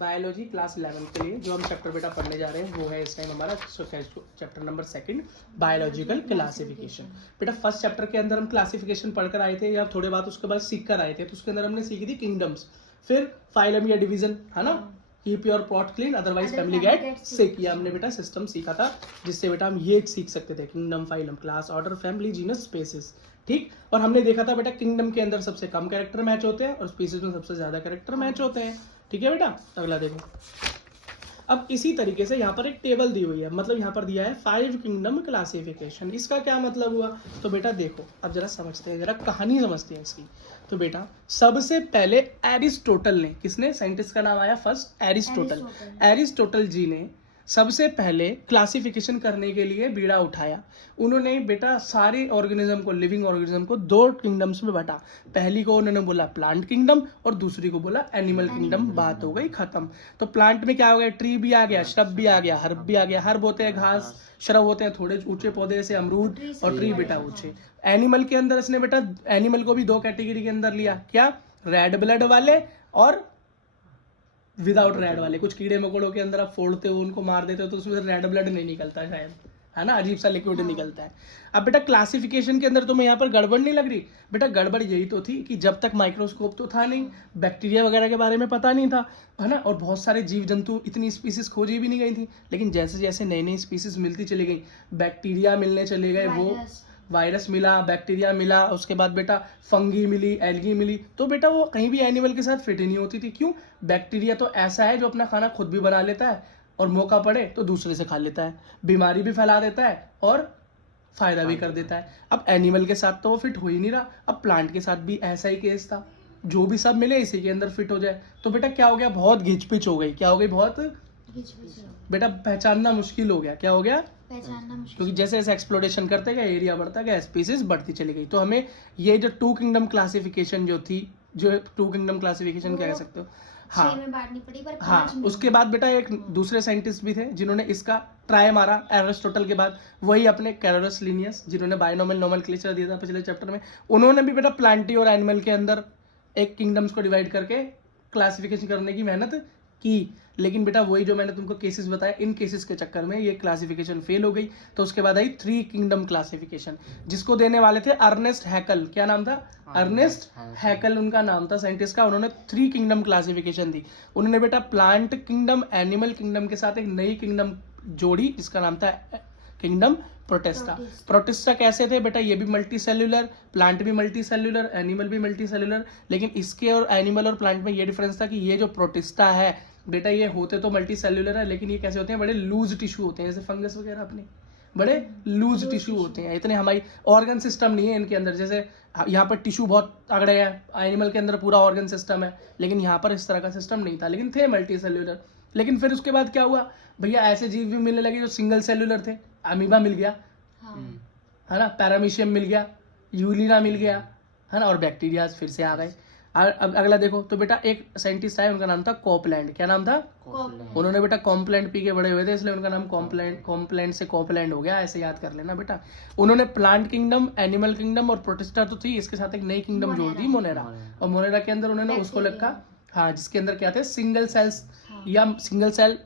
Biology class 11 के लिए जो हम चैप्टर बेटा पढ़ने जा रहे हैं वो है इस टाइम हमारा चैप्टर नंबर 2 बायोलॉजिकल क्लासिफिकेशन। बेटा फर्स्ट चैप्टर के अंदर हम क्लासिफिकेशन पढ़कर आए थे या थोड़े बात उसके बाद सीख कर आए थे, तो उसके अंदर हमने सीखी थी किंगडम्स, फिर फाइलम या डिवीजन, है ना, keep your pot clean otherwise family get sick. ये हमने बेटा सिस्टम सीखा था जिससे बेटा हम ये सीख सकते थे kingdom, phylum, class, order, family, genus, species. ठीक, और हमने देखा था बेटा किंगडम के अंदर सबसे कम कैरेक्टर मैच होते हैं और स्पीसीज में सबसे ज्यादा कैरेक्टर मैच होते हैं। ठीक है बेटा, अगला देखो। अब इसी तरीके से यहाँ पर एक टेबल दी हुई है, मतलब यहाँ पर दिया है 5 किंगडम क्लासिफिकेशन। इसका क्या मतलब हुआ, तो बेटा देखो अब जरा समझते हैं, जरा कहानी समझते हैं इसकी। तो बेटा सबसे पहले एरिस्टोटल ने, किसने, साइंटिस्ट का नाम आया फर्स्ट एरिस्टोटल। एरिस्टोटल जी ने सबसे पहले क्लासिफिकेशन करने के लिए बीड़ा उठाया। उन्होंने बेटा सारे ऑर्गेनिज्म को, लिविंग ऑर्गेनिज्म को 2 किंगडम्स में बांटा। पहली को उन्होंने बोला प्लांट किंगडम और दूसरी को बोला एनिमल किंगडम। बात हो गई खत्म। तो प्लांट में क्या हो गया, ट्री भी आ गया, श्रब भी आ गया, हर्ब भी आ गया। हर्ब होते हैं घास, श्रब होते हैं थोड़े ऊंचे पौधे से अमरूद, और ट्री बेटा ऊंचे। एनिमल के अंदर इसने बेटा एनिमल को भी 2 कैटेगरी के अंदर लिया, क्या, रेड ब्लड वाले और विदाउट रेड वाले। कुछ कीड़े मकोड़ों के अंदर आप फोड़ते हो, उनको मार देते हो तो उसमें रेड ब्लड नहीं निकलता शायद, है ना, अजीब सा लिक्विड निकलता है। अब बेटा क्लासिफिकेशन के अंदर तुम्हें यहाँ पर गड़बड़ नहीं लग रही? बेटा गड़बड़ यही तो थी कि जब तक माइक्रोस्कोप तो था नहीं, बैक्टीरिया वगैरह के बारे में पता नहीं था, है ना, और बहुत सारे जीव जंतु, इतनी स्पीसीज खोजी भी नहीं गई थी। लेकिन जैसे जैसे नई नई स्पीसीज मिलती चली गई, बैक्टीरिया मिलने चले गए, वो वायरस मिला, बैक्टीरिया मिला, उसके बाद बेटा फंगी मिली, एल्गी मिली, तो बेटा वो कहीं भी एनिमल के साथ फिट ही नहीं होती थी। क्यों? बैक्टीरिया तो ऐसा है जो अपना खाना खुद भी बना लेता है और मौका पड़े तो दूसरे से खा लेता है, बीमारी भी फैला देता है और फायदा भी कर देता है। अब एनिमल के साथ तो वो फिट हो ही नहीं रहा, अब प्लांट के साथ भी ऐसा ही केस था, जो भी सब मिले इसी के अंदर फिट हो जाए। तो बेटा क्या हो गया, बहुत घिचपिच हो गई। क्या हो गई, बहुत बेटा पहचानना मुश्किल हो गया। क्या हो गया, पहचानना मुश्किल, क्योंकि जैसे जैसे एक्सप्लोरेशन करते गए, एरिया बढ़ता गया, स्पीसीज बढ़ती चली गई। तो हमें ये जो 2 किंगडम क्लासिफिकेशन जो थी, जो 2 किंगडम क्लासिफिकेशन कह सकते हो, हाँ में बांटनी पड़ी, पर हाँ, उसके बाद बेटा एक दूसरे साइंटिस्ट भी थे जिन्होंने इसका ट्राई मारा एरिस्टोटल के बाद, वही अपने कैरोलस लिनियस, जिन्होंने बायनोमियल नोमेनक्लेचर दिया था पिछले चैप्टर में। उन्होंने भी बेटा प्लांटी और एनिमल के अंदर एक किंगडम्स को डिवाइड करके क्लासिफिकेशन करने की मेहनत की। लेकिन बेटा वही जो मैंने तुमको केसेस बताया, इन केसेस के चक्कर में ये क्लासिफिकेशन फेल हो गई। तो उसके बाद आई 3 किंगडम क्लासिफिकेशन, जिसको देने वाले थे अर्नेस्ट हैकल। क्या नाम था? अर्नेस्ट हैकल उनका नाम था साइंटिस्ट का। उन्होंने 3 किंगडम क्लासिफिकेशन दी। उन्होंने बेटा प्लांट किंगडम, एनिमल किंगडम के साथ एक नई किंगडम जोड़ी, जिसका नाम था किंगडम प्रोटिस्टा। प्रोटिस्टा कैसे थे बेटा, ये भी मल्टी सेल्यूलर, प्लांट भी मल्टी सेल्यूलर, एनिमल भी मल्टी सेल्यूलर। लेकिन इसके और एनिमल और प्लांट में ये डिफरेंस था कि ये जो प्रोटिस्टा है बेटा, ये होते तो मल्टी सेल्यूलर है, लेकिन ये कैसे होते हैं, बड़े लूज टिश्यू होते हैं, जैसे फंगस वगैरह अपने बड़े लूज टिश्यू होते हैं। इतने हमारी ऑर्गन सिस्टम नहीं है इनके अंदर, जैसे यहाँ पर टिश्यू बहुत तगड़े हैं, एनिमल के अंदर पूरा ऑर्गन सिस्टम है, लेकिन यहाँ पर इस तरह का सिस्टम नहीं था, लेकिन थे मल्टी सेल्यूलर। लेकिन फिर उसके बाद क्या हुआ भैया, ऐसे जीव भी मिलने लगे जो सिंगल सेल्यूलर थे। अमीबा मिल गया, है ना, पैरामीशियम मिल गया, यूलिना मिल गया, है ना, और बैक्टीरिया फिर से आ गए। अब अगला देखो, तो बेटा एक साइंटिस्ट आया, उनका नाम था कॉपलैंड। क्या नाम था? उन्होंने बेटा कॉम्प्लैंड पी के बड़े हुए थे, इसलिए उनका नाम कॉम्प्लैंड से कॉपलैंड हो गया, ऐसे याद कर लेना बेटा। उन्होंने प्लांट किंगडम, एनिमल किंगडम और प्रोटिस्टा तो थी, इसके साथ एक नई किंगडम जोड़ दी, मोनेरा। और मोनेरा के अंदर उन्होंने उसको लिखा, हाँ, जिसके अंदर क्या थे, सिंगल सेल्स या सिंगल सेल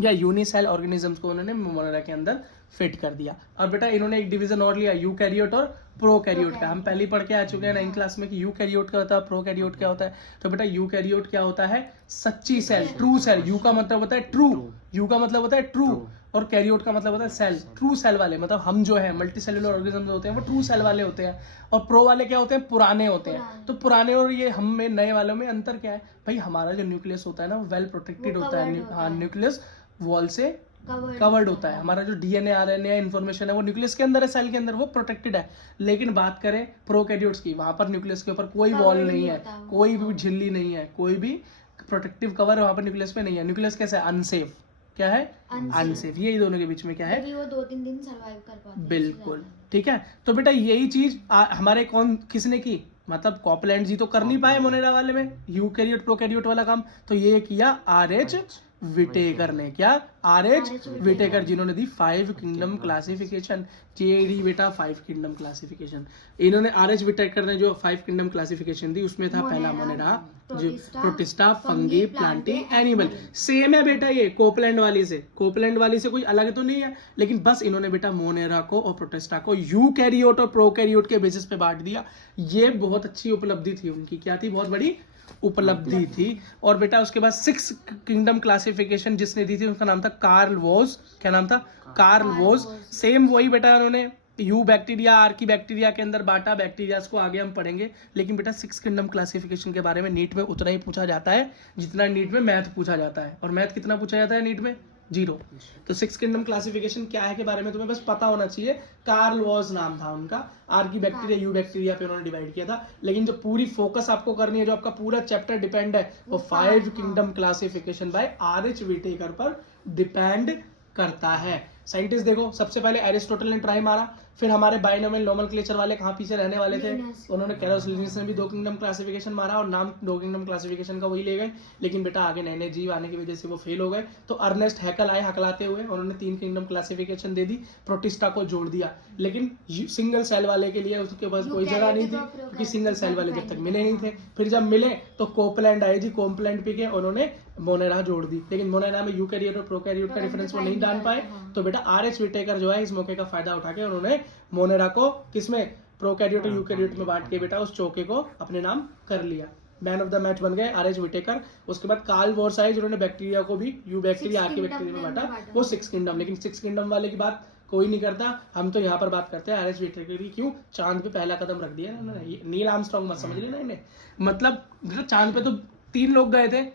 या यूनिसेल ऑर्गेनिजम्स को उन्होंने मोनेरा के अंदर फिट कर दिया। और बेटा इन्होंने एक डिवीजन और लिया, यूकैरियोट और प्रोकैरियोट का। हम पहले ही पढ़ के आ चुके हैं 9th क्लास में कि यूकैरियोट क्या होता है, प्रोकैरियोट क्या होता है। तो बेटा यूकैरियोट क्या होता है, सच्ची सेल, ट्रू सेल। यू का मतलब होता है ट्रू, यू का मतलब होता है ट्रू, और कैरियोट का मतलब होता है सेल, ट्रू सेल वाले। मतलब हम जो है मल्टी सेल्यूलर ऑर्गेनिज्म होते हैं वो ट्रू सेल वाले होते हैं, और प्रो वाले क्या होते हैं, पुराने होते हैं। तो पुराने और ये हम में नए वालों में अंतर क्या है भाई, हमारा जो न्यूक्लियस होता है ना, वेल प्रोटेक्टेड होता है। हाँ, न्यूक्लियस वॉल से कवर्ड होता है। हमारा जो डीएनए, आरएनए इंफॉर्मेशन है वो न्यूक्लियस के अंदर है, सेल के अंदर, वो प्रोटेक्टेड है। लेकिन बात करें प्रोकैरियोट्स की, वहां पर न्यूक्लियस के ऊपर कोई वॉल नहीं है, कोई भी झिल्ली नहीं है, कोई भी प्रोटेक्टिव कवर वहां पर न्यूक्लियस पे नहीं है। न्यूक्लियस कैसे है, अनसेफ। क्या है, अनसेफ। यही दोनों के बीच में क्या है, वो 2-3 दिन सर्वाइव कर पाते हैं। बिल्कुल ठीक है। तो बेटा यही चीज हमारे किसने की, मतलब कॉपलैंड जी तो कर नहीं पाए मोनेरा वाले में यूकैरियोट प्रोकैरियोट वाला काम, तो ये किया RH विटेकर ने, क्या आर.एच. विटेकर, जिन्होंने दी 5 किंगडम क्लासिफिकेशन। जेडी बेटा 5 किंगडम क्लासिफिकेशन, इन्होंने आर.एच. विटेकर ने जो 5 किंगडम क्लासिफिकेशन दी उसमें था पहला मोनेरा, जो protista, fungi, Plantae, animal. Same है बेटा ये कोपलैंड वाली से, कोपलैंड वाली से कोई अलग तो नहीं है, लेकिन बस इन्होंने बेटा मोनेरा को और प्रोटिस्टा को यूकैरियोट और प्रोकैरियोट के बेसिस पे बांट दिया। ये बहुत अच्छी उपलब्धि थी उनकी, क्या थी, बहुत बड़ी उपलब्धि थी। और बेटा उसके बाद 6 किंगडम क्लासिफिकेशन जिसने दी थी उसका नाम था कार्ल वोज। क्या नाम था? Karl was. सेम वही बेटा उन्होंने यू बैक्टीरिया, आर की बैक्टीरिया के अंदर बांटा, बैक्टीरिया को आगे हम पढ़ेंगे। लेकिन बेटा 6 किंगडम क्लासिफिकेशन के बारे में नीट में उतना ही पूछा जाता है जितना नीट में मैथ पूछा जाता है। और मैथ कितना पूछा जाता है नीट में? 0। तो 6 किंगडम क्लासिफिकेशन क्या है के बारे में तुम्हें बस पता होना चाहिए। कार्ल वॉज नाम था उनका, आर की बैक्टीरिया, यू बैक्टीरिया पे उन्होंने डिवाइड किया था। लेकिन जो पूरी फोकस आपको करनी है, जो आपका पूरा चैप्टर डिपेंड है, वो 5 kingdom classification by R H. Whittaker पर डिपेंड करता है। साइंटिस्ट देखो, सबसे पहले एरिस्टोटल ने ट्राई मारा, फिर हमारे बाइनोमियल नोमेनक्लेचर वाले कहाँ पीछे रहने वाले थे, उन्होंने कैरोस लिनियस ने भी 2 किंगडम क्लासिफिकेशन मारा और नाम 2 किंगडम क्लासिफिकेशन का वही ले गए। लेकिन बेटा आगे नए नए जीव आने की वजह से वो फेल हो गए। तो अर्नेस्ट हैकल आए हकलाते हुए, उन्होंने 3 किंगडम क्लासिफिकेशन दे दी, प्रोटिस्टा को जोड़ दिया। लेकिन सिंगल सेल वाले के लिए उसके पास कोई जगह नहीं थी, क्योंकि सिंगल सेल वाले जब तक मिले नहीं थे। फिर जब मिले तो कोपलैंड आए जी, कोपलैंड पी के उन्होंने मोनेरा जोड़ दी। लेकिन मोनेरा में यूकैरियोट और प्रोकैरियोट का डिफरेंस वो नहीं जान पाए। तो बेटा आर.एच. विटेकर जो है इस मौके का फायदा उठा के उन्होंने मोनेरा को किसमें, प्रोकैरियोट और यूकैरियोट में बांट के बेटा उस चौके को अपने नाम कर लिया। मैन ऑफ द मैच बन गए आर.एच. विटेकर। उसके बाद कार्ल वॉर्स आए जिन्होंने बैक्टीरिया को भी यू बैक्टीरिया, आर की बैक्टीरिया में बांटा, वो 6 किंगडम। लेकिन 6 किंगडम वाले की बात कोई नहीं करता, हम तो यहाँ पर बात करते हैं आर.एच. विटेकर की। क्यों? चांद पे पहला कदम रख दिया उन्होंने। नील आर्मस्ट्रांग मत समझ लेना इन्हें, मतलब चांद पे तो 3 लोग गए थे,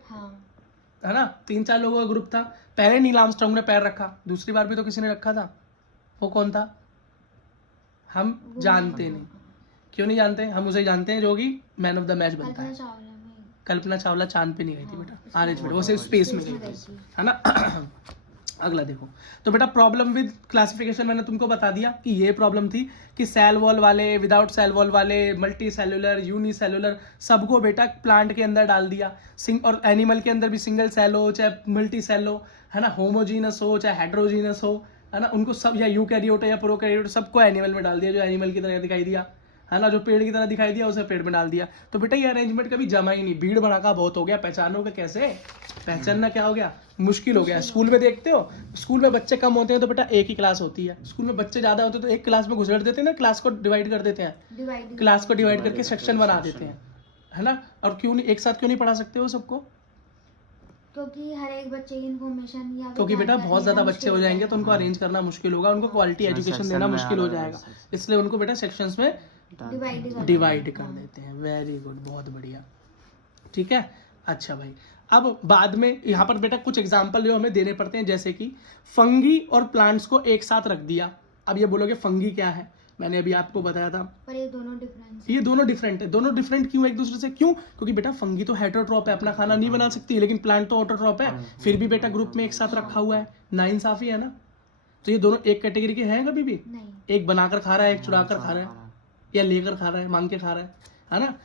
है ना, 3-4 लोगों का ग्रुप था। पहले नील आर्मस्ट्रांग ने पैर रखा, दूसरी बार भी तो किसी ने रखा था। वो कौन था? हम जानते नहीं। क्यों नहीं जानते? हम उसे जानते हैं जो कि मैन ऑफ द मैच बनता है। कल्पना चावला चांद पे नहीं गई थी बेटा, आर.एच. विटेकर, वो सिर्फ स्पेस में गई थी, है ना। अगला देखो, तो बेटा प्रॉब्लम विद क्लासिफिकेशन मैंने तुमको बता दिया कि ये प्रॉब्लम थी कि सेल वॉल वाले, विदाउट सेल वॉल वाले, मल्टी सेलुलर, यूनिसेलुलर, सबको बेटा प्लांट के अंदर डाल दिया। और एनिमल के अंदर भी सिंगल सेल हो चाहे मल्टी सेल हो, है ना, होमोजीनस हो चाहे हेट्रोजीनस हो, है ना, उनको सब, या यूकैरियोट या प्रोकैरियोट, सबको एनिमल में डाल दिया। जो एनिमल की तरह दिखाई दिया, है ना, जो पेड़ की तरह दिखाई दिया उसे पेड़ में डाल दिया। तो बेटा ये अरेंजमेंट कभी जमा ही नहीं, भीड़ भड़ाका बहुत हो गया। पहचानोगे कैसे? पहचानना क्या हो गया? मुश्किल हो गया। स्कूल में देखते हो, स्कूल में बच्चे कम होते हैं तो बेटा एक ही क्लास होती है। स्कूल में बच्चे ज्यादा होते हैं तो एक क्लास में घुसेड़ देते हैं ना, क्लास को डिवाइड कर देते हैं, क्लास को डिवाइड करके सेक्शन बना देते हैं, है ना। और क्यों नहीं एक साथ क्यों नहीं पढ़ा सकते हो सबको? क्योंकि हर एक बच्चे की इन्फॉर्मेशन, या क्योंकि बेटा बहुत ज्यादा बच्चे हो जाएंगे तो उनको अरेंज करना मुश्किल होगा, उनको क्वालिटी एजुकेशन देना मुश्किल हो जाएगा, इसलिए उनको बेटा सेक्शंस में डिवाइड कर देते हैं। वेरी गुड, बहुत बढ़िया, ठीक है। अच्छा भाई, अब बाद में यहाँ पर बेटा कुछ एग्जाम्पल जो हमें देने पड़ते हैं, जैसे कि फंगी और प्लांट्स को एक साथ रख दिया। अब ये बोलोगे फंगी क्या है, मैंने अभी आपको बताया था, पर ये दोनों डिफरेंट है। दोनों डिफरेंट क्यों एक दूसरे से? क्यों? क्योंकि बेटा फंगी तो हेटेरोट्रॉप है, अपना खाना नहीं बना सकती, लेकिन प्लांट तो ऑटोट्रॉप है, फिर भी बेटा ग्रुप में एक साथ रखा हुआ है। नाइंसाफी है ना। तो ये दोनों एक कैटेगरी के हैं कभी भी? एक बनाकर खा रहा है, एक चुरा कर खा रहा है, या लेकर खा रहा है, मांग के खा रहा है ना।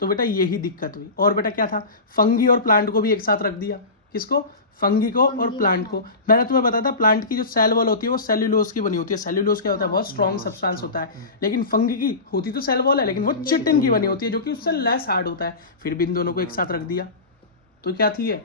तो बेटा यही दिक्कत हुई। और बेटा क्या था, फंगी और प्लांट को भी एक साथ रख दिया। किसको? फंगी को और प्लांट को। मैंने तुम्हें बताया था प्लांट की जो सेल वॉल होती है वो सेल्यूलोज की बनी होती है। सेल्यूलोज क्या होता है? बहुत स्ट्रॉन्ग सब्सटेंस होता है। लेकिन फंगी की होती तो सेल वॉल है, लेकिन वो चिटिन की बनी होती है, जो कि उससे लेस हार्ड होता है। फिर भी इन दोनों को एक साथ रख दिया, तो क्या थी? ये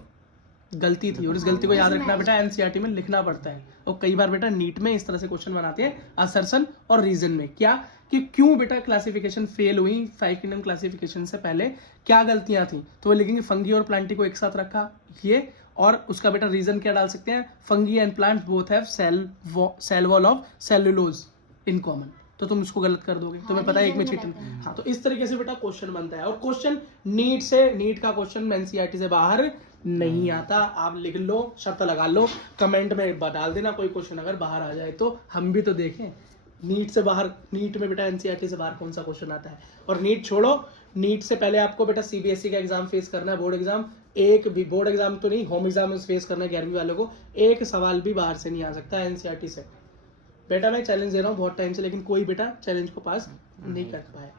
गलती थी। और इस गलती को याद रखना बेटा, एनसीईआरटी में लिखना पड़ता है। और कई बार बेटा नीट में इस तरह से क्वेश्चन बनाते हैं, असर्शन और रीजन में, क्या कि क्यों बेटा क्लासिफिकेशन फेल हुई 5 किंगडम क्लासिफिकेशन से पहले, क्या गलतियां थी। तो वो लिखेंगे फंगी और प्लांटी को एक साथ रखा ये, और उसका बेटा रीजन क्या डाल सकते हैं, fungi and plants both have cell wall of cellulose in common. तो तुम उसको गलत कर दोगे, तुम्हें पता है एक में चीटिंग। हाँ, तो इस तरीके से बेटा क्वेश्चन बनता है। और क्वेश्चन नीट का क्वेश्चन एनसीईआरटी से बाहर नहीं आता। आप लिख लो, शर्त लगा लो, कमेंट में डाल देना कोई क्वेश्चन अगर बाहर आ जाए तो हम भी तो देखें। नीट से बाहर, नीट में बेटा एनसीईआरटी से बाहर कौन सा क्वेश्चन आता है। और नीट छोड़ो, नीट से पहले आपको बेटा सीबीएसई का एग्जाम फेस करना है, बोर्ड एग्जाम। एक भी बोर्ड एग्जाम तो नहीं, होम एग्जाम फेस करना है 11वीं वालों को। एक सवाल भी बाहर से नहीं आ सकता एनसीईआरटी से। बेटा मैं चैलेंज दे रहा हूँ बहुत टाइम से, लेकिन कोई बेटा चैलेंज को पास नहीं कर पाया।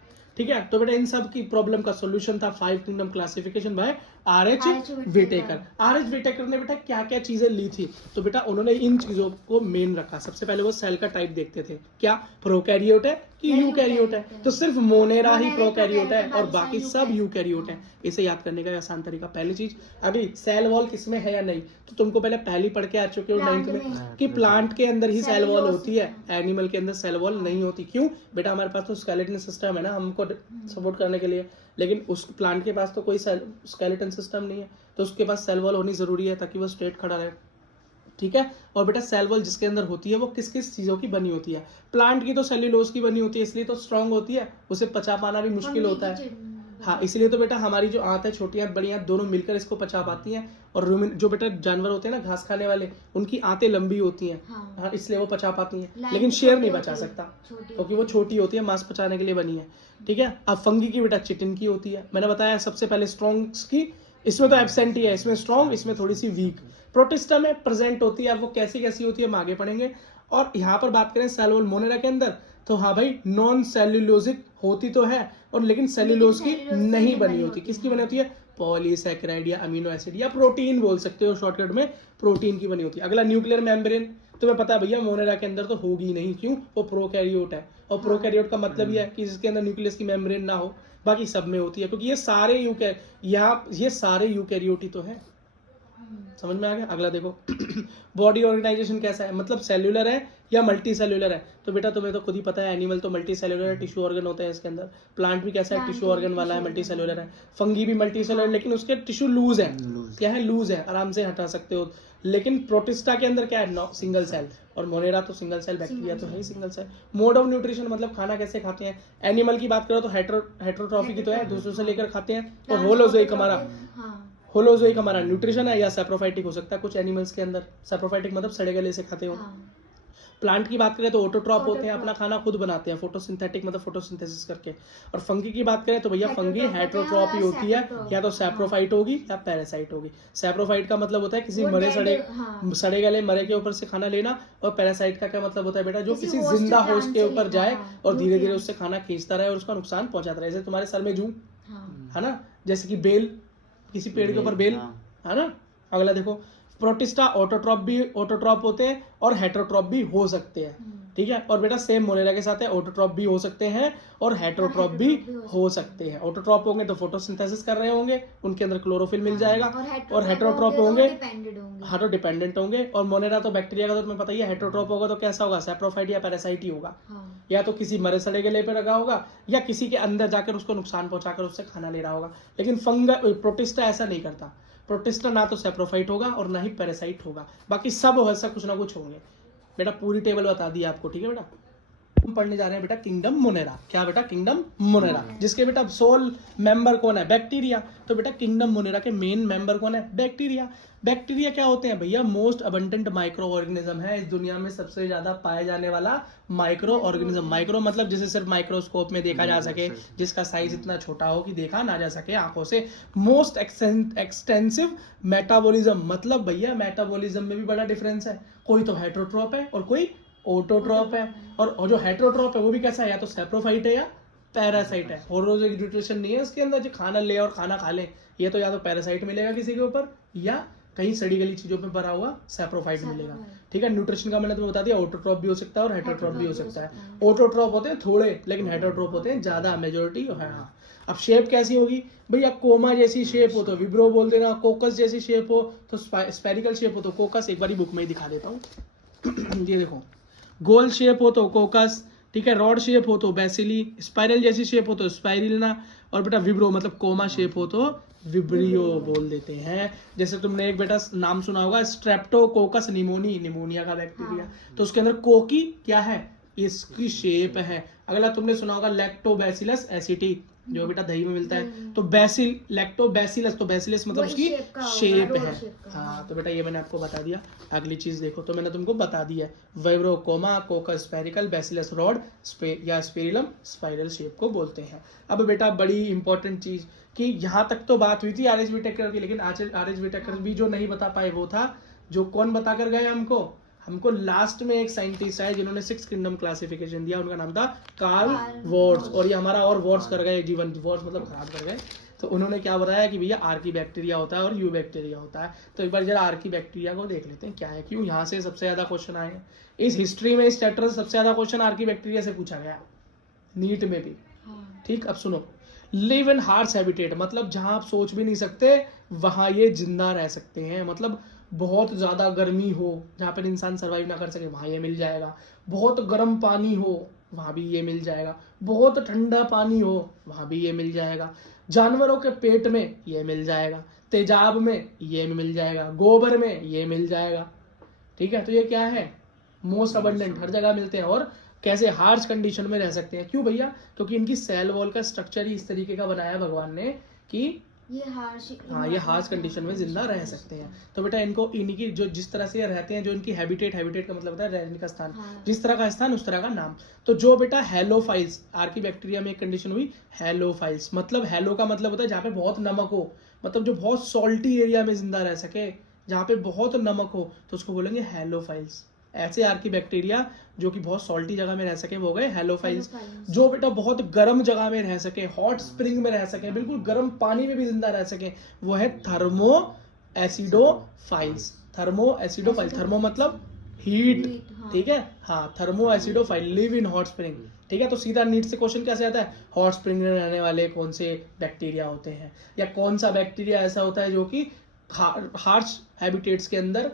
ठीक है। तो बेटा इन सब की प्रॉब्लम का सॉल्यूशन था 5 kingdom classification by R H. Whittaker. R H. Whittaker ने बेटा क्या क्या चीजें ली थी, तो बेटा उन्होंने इन चीजों को मेन रखा। सबसे पहले वो सेल का टाइप देखते थे, क्या प्रोकैरियोट है कि यूकैरियोट है, तो सिर्फ मोनेरा ही प्रोकैरियोट है और बाकी सब यूकैरियोट है। इसे याद करने का आसान तरीका, पहली चीज अभी सेल वॉल किसमें है या नहीं, तो तुमको पहले पहली पढ़ के आ चुके हो 9th में कि प्लांट के अंदर ही सेल वॉल होती है, एनिमल के अंदर सेल वॉल नहीं होती। क्यों बेटा, हमारे पास तो स्केलेटन सिस्टम है ना हमको सपोर्ट करने के लिए, लेकिन उस प्लांट के पास तो कोई स्केलेटन सिस्टम नहीं है, तो उसके पास सेल वॉल होनी जरूरी है ताकि वो स्ट्रेट खड़ा रहे, ठीक है। और बेटा सेल वॉल जिसके अंदर होती है वो किस किस चीजों की बनी होती है, प्लांट की तो सेल्यूलोज की बनी होती है, इसलिए तो स्ट्रांग होती है, उसे पचा पाना भी मुश्किल होता है। हाँ, इसलिए तो बेटा हमारी जो आंत है, छोटी आंत बड़ी आंत दोनों मिलकर इसको पचा पाती हैं। और जो बेटा जानवर होते हैं ना घास खाने वाले, उनकी आंतें लंबी होती हैं, हाँ, इसलिए वो पचा पाती हैं, लेकिन शेर नहीं पचा सकता क्योंकि वो छोटी होती है, मांस पचाने के लिए बनी है, ठीक है। अब फंगी की बेटा चिटिन की होती है, मैंने बताया सबसे पहले स्ट्रॉन्ग की, इसमें तो एब्सेंट ही है, इसमें स्ट्रॉन्ग, इसमें थोड़ी सी वीक। प्रोटिस्टा में प्रेजेंट होती है, अब वो कैसी कैसी होती है हम आगे पढ़ेंगे। और यहाँ पर बात करें सेल वॉल मोनेरा के अंदर, तो हाँ भाई नॉन सेल्यूलोजिक होती तो है, और लेकिन सेल्यूलोज की नहीं बनी होती। किसकी बनी होती है, पॉलीसैकेराइड या अमीनो एसिड या प्रोटीन बोल सकते हो शॉर्टकट में, प्रोटीन की बनी होती है। अगला न्यूक्लियर मेम्ब्रेन, तुम्हें पता है भैया मोनेरा के अंदर तो होगी नहीं, क्यों, वो प्रोकैरियोट है, और प्रोकैरियोट का मतलब ये है कि जिसके अंदर न्यूक्लियस की मेम्ब्रेन ना हो, बाकी सब में होती है, क्योंकि ये सारे यूकैरियोट ही तो है। समझ में आ गया। अगला देखो बॉडी ऑर्गेनाइजेशन कैसा है, मतलब सेल्यूलर है या मल्टी सेल्यूलर है, तो बेटा तुम्हें तो खुद ही पता है एनिमल तो मल्टी सेल्यूलर है, टिश्यू ऑर्गन होते हैं इसके अंदर। प्लांट भी कैसा है, टिश्यू ऑर्गन वाला है, मल्टी सेल्यूलर है। फंगी भी मल्टी सेल्यूलर, लेकिन उसके टिश्यू लूज है, क्या है, लूज है, आराम से हटा सकते हो। लेकिन प्रोटिस्टा के अंदर क्या है, सिंगल सेल, और मोनेरा तो सिंगल सेल, बैक्टीरिया तो है ही single cell. Mode of nutrition मतलब खाना कैसे खाते हैं, एनिमल की बात करो तो हेट्रोट्रॉफी की तो है, दूसरों से लेकर खाते हैं, और होलोजोइक हमारा न्यूट्रिशन है, या सैप्रोफाइटिक हो सकता है कुछ एनिमल्स के अंदर। सैप्रोफाइटिक मतलब सड़े गले से खाते हो। प्लांट की बात करें तो ऑटोट्रॉप होते हैं, अपना खाना खुद बनाते हैं, फोटोसिंथेटिक मतलब फोटोसिंथेसिस करके। और फंगी की बात करें तो भैया फंगी हेट्रोट्रॉप ही होती है, या तो सैप्रोफाइट होगी या पैरासाइट होगी। सैप्रोफाइट का मतलब होता है किसी मरे सड़े गले मरे के ऊपर से खाना लेना, और पैरासाइट का क्या मतलब होता है बेटा, जो किसी जिंदा होस्ट के ऊपर जाए और धीरे धीरे उससे खाना खींचता रहे और उसका नुकसान पहुंचाता रहे। जैसे तुम्हारे सर में जू है ना, जैसे कि बेल, किसी पेड़ के ऊपर बेल है ना। अगला देखो प्रोटिस्टा ऑटोट्रॉप होते हैं और हेट्रोट्रॉप भी हो सकते हैं, ठीक है। और बेटा सेम मोनेरा के साथ है, ऑटोट्रॉप भी हो सकते हैं और हेट्रोट्रॉप भी हो सकते हैं। ऑटोट्रॉप होंगे तो फोटोसिंथेसिस कर रहे होंगे, उनके अंदर क्लोरोफिल मिल जाएगा, और हेट्रोट्रॉप होंगे हाँ तो डिपेंडेंट होंगे। और मोनेरा तो बैक्टीरिया का तो तुम्हें पता ही है, हेट्रोट्रॉप होगा तो कैसा होगा, सैप्रोफाइट या पैरासाइट ही होगा, या तो किसी मरे सड़े गले पे लगा होगा, या किसी के अंदर जाकर उसको नुकसान पहुंचाकर उससे खाना ले रहा होगा। लेकिन प्रोटिस्टा ऐसा नहीं करता, प्रोटिस्टा ना तो सैप्रोफाइट होगा और ना ही पैरासाइट होगा, बाकी सब ऐसा कुछ ना कुछ होंगे। बेटा पूरी टेबल बता दी आपको, ठीक है बेटा। हम पढ़ने जा रहे हैं बेटा किंगडम मोनेरा। क्या बेटा, किंगडम मोनेरा, जिसके बेटा सोल मेंबर कौन है, बैक्टीरिया। तो बेटा किंगडम मोनेरा के मेन मेंबर कौन है, बैक्टीरिया। बैक्टीरिया क्या होते हैं भैया, मोस्ट अबंडेंट माइक्रो ऑर्गेनिज्म है, इस दुनिया में सबसे ज्यादा पाए जाने वाला माइक्रो ऑर्गेनिज्म। माइक्रो मतलब जिसे सिर्फ माइक्रोस्कोप में देखा जा सके, जिसका साइज इतना छोटा हो कि देखा ना जा सके आंखों से। मोस्ट एक्सटेंसिव मेटाबॉलिज्म, मतलब भैया मेटाबॉलिज्म में भी बड़ा डिफरेंस है, कोई तो हेट्रोट्रॉप है और कोई ऑटोट्रॉप है। और जो हेट्रोट्रॉप है वो भी कैसा है, या तो सैप्रोफाइट है या पैरासाइट है। होलोजोइक न्यूट्रिशन नहीं है इसके अंदर, जो खाना ले और खाना खा ले, ये तो या तो पैरासाइट मिलेगा किसी के ऊपर, या कहीं सड़ी गली चीजों पे भरा हुआ सैप्रोफाइट मिलेगा, ठीक है। न्यूट्रिशन का मैंने तुम्हें बता दिया, ऑटोट्रॉप भी हो सकता है और हेट्रोट्रॉप भी हो सकता है। ऑटोट्रॉप होते हैं थोड़े, लेकिन हेट्रोट्रॉप होते हैं ज्यादा, मेजोरिटी है। हाँ, अब शेप कैसी होगी भैया, कोमा जैसी शेप हो तो विब्रो बोल देना, कोकस जैसी शेप हो तो स्पेरिकल शेप हो तो कोकस। एक बार बुक में ही दिखा देता हूँ ये देखो, गोल शेप हो तो कोकस, ठीक है। रॉड शेप हो तो बेसिली, स्पाइरल जैसी शेप हो तो स्पाइरिलना, और बेटा विब्रो मतलब कोमा शेप हो तो विब्रियो बोल देते हैं। जैसे तुमने एक बेटा नाम सुना होगा स्ट्रेप्टोकोकस निमोनिया का बैक्टीरिया, तो उसके अंदर कोकी क्या है, इसकी शेप है। अगला तुमने सुना होगा लैक्टोबैसिलस एसिटी, जो बेटा दही में मिलता है, तो लैक्टोबैसिलस, तो बैसिलस मतलब उसकी शेप है। हाँ, तो बेटा ये मैंने आपको बता दिया। अगली चीज देखो, तो मैंने तुमको बता दिया है, vibrio comma, coccus spherical, bacillus rod या स्पेरिलम स्पाइरल शेप को बोलते हैं। अब बेटा बड़ी इंपॉर्टेंट चीज कि यहाँ तक तो बात हुई थी आर.एच. व्हिटेकर की, लेकिन आर.एच. व्हिटेकर भी जो नहीं बता पाए वो था, जो कौन बता कर गए हमको, हमको लास्ट में एक साइंटिस्ट आए जिन्होंने 6 किंगडम क्लासिफिकेशन दिया, उनका नाम था कार्ल वॉर्ट्स। और ये हमारा और वॉर्ट्स कर गए, जीवन वॉर्ट्स मतलब खराब कर गए। तो उन्होंने क्या बताया कि भैया आर्की बैक्टीरिया होता है और यू बैक्टीरिया होता है। तो एक बार जरा आर्की बैक्टीरिया को देख लेते हैं क्या है, क्यों यहाँ से सबसे ज्यादा क्वेश्चन आए हैं इस हिस्ट्री में। इस चैप्टर से सबसे ज्यादा क्वेश्चन आर्की बैक्टीरिया से पूछा गया, नीट में भी। ठीक, अब सुनो, लिव इन हार्श हैबिटेट मतलब जहां आप सोच भी नहीं सकते वहां ये जिंदा रह सकते हैं। मतलब बहुत ज्यादा गर्मी हो जहां पर इंसान सर्वाइव ना कर सके वहां ये मिल जाएगा, बहुत गर्म पानी हो वहां भी ये मिल जाएगा, बहुत ठंडा पानी हो वहां भी ये मिल जाएगा, जानवरों के पेट में ये मिल जाएगा, तेजाब में ये मिल जाएगा, गोबर में ये मिल जाएगा। ठीक है, तो ये क्या है, मोस्ट अबंडेंट, हर जगह मिलते हैं। और कैसे हार्श कंडीशन में रह सकते हैं, क्यों भैया, क्योंकि इनकी सेल वॉल का स्ट्रक्चर ही इस तरीके का बनाया भगवान ने कि ये हार्श ये हार्श कंडीशन में जिंदा रह सकते हैं। तो बेटा इनको इनकी जो जिस तरह से ये रहते हैं, जो इनकी हैबिटेट का मतलब होता है रहने का स्थान, जिस तरह का स्थान उस तरह का नाम। तो जो बेटा हेलोफाइल्स, आर्की बैक्टीरिया में एक कंडीशन हुई हेलोफाइल्स, मतलब हेलो का मतलब होता है जहाँ पे बहुत नमक हो, मतलब जो बहुत सॉल्टी एरिया में जिंदा रह सके, जहाँ पे बहुत नमक हो तो उसको बोलेंगे हेलोफाइल्स। ऐसे आर्की बैक्टीरिया जो कि बहुत सॉल्टी जगह में रह सके वो गए हेलोफाइल्स। जो बेटा बहुत गर्म जगह में रह सके, हॉट स्प्रिंग में रह सके, बिल्कुल गर्म पानी में भी जिंदा रह सके, वो है thermo acidophiles. Thermo acidophile, thermo मतलब हीट, ठीक है, हाँ, thermo acidophile live in hot spring. ठीक है, तो सीधा नीट से क्वेश्चन कैसे आता है, हॉट स्प्रिंग में रहने वाले कौन से बैक्टीरिया होते हैं, या कौन सा बैक्टीरिया ऐसा होता है जो कि हार्श हैबिटेट्स के अंदर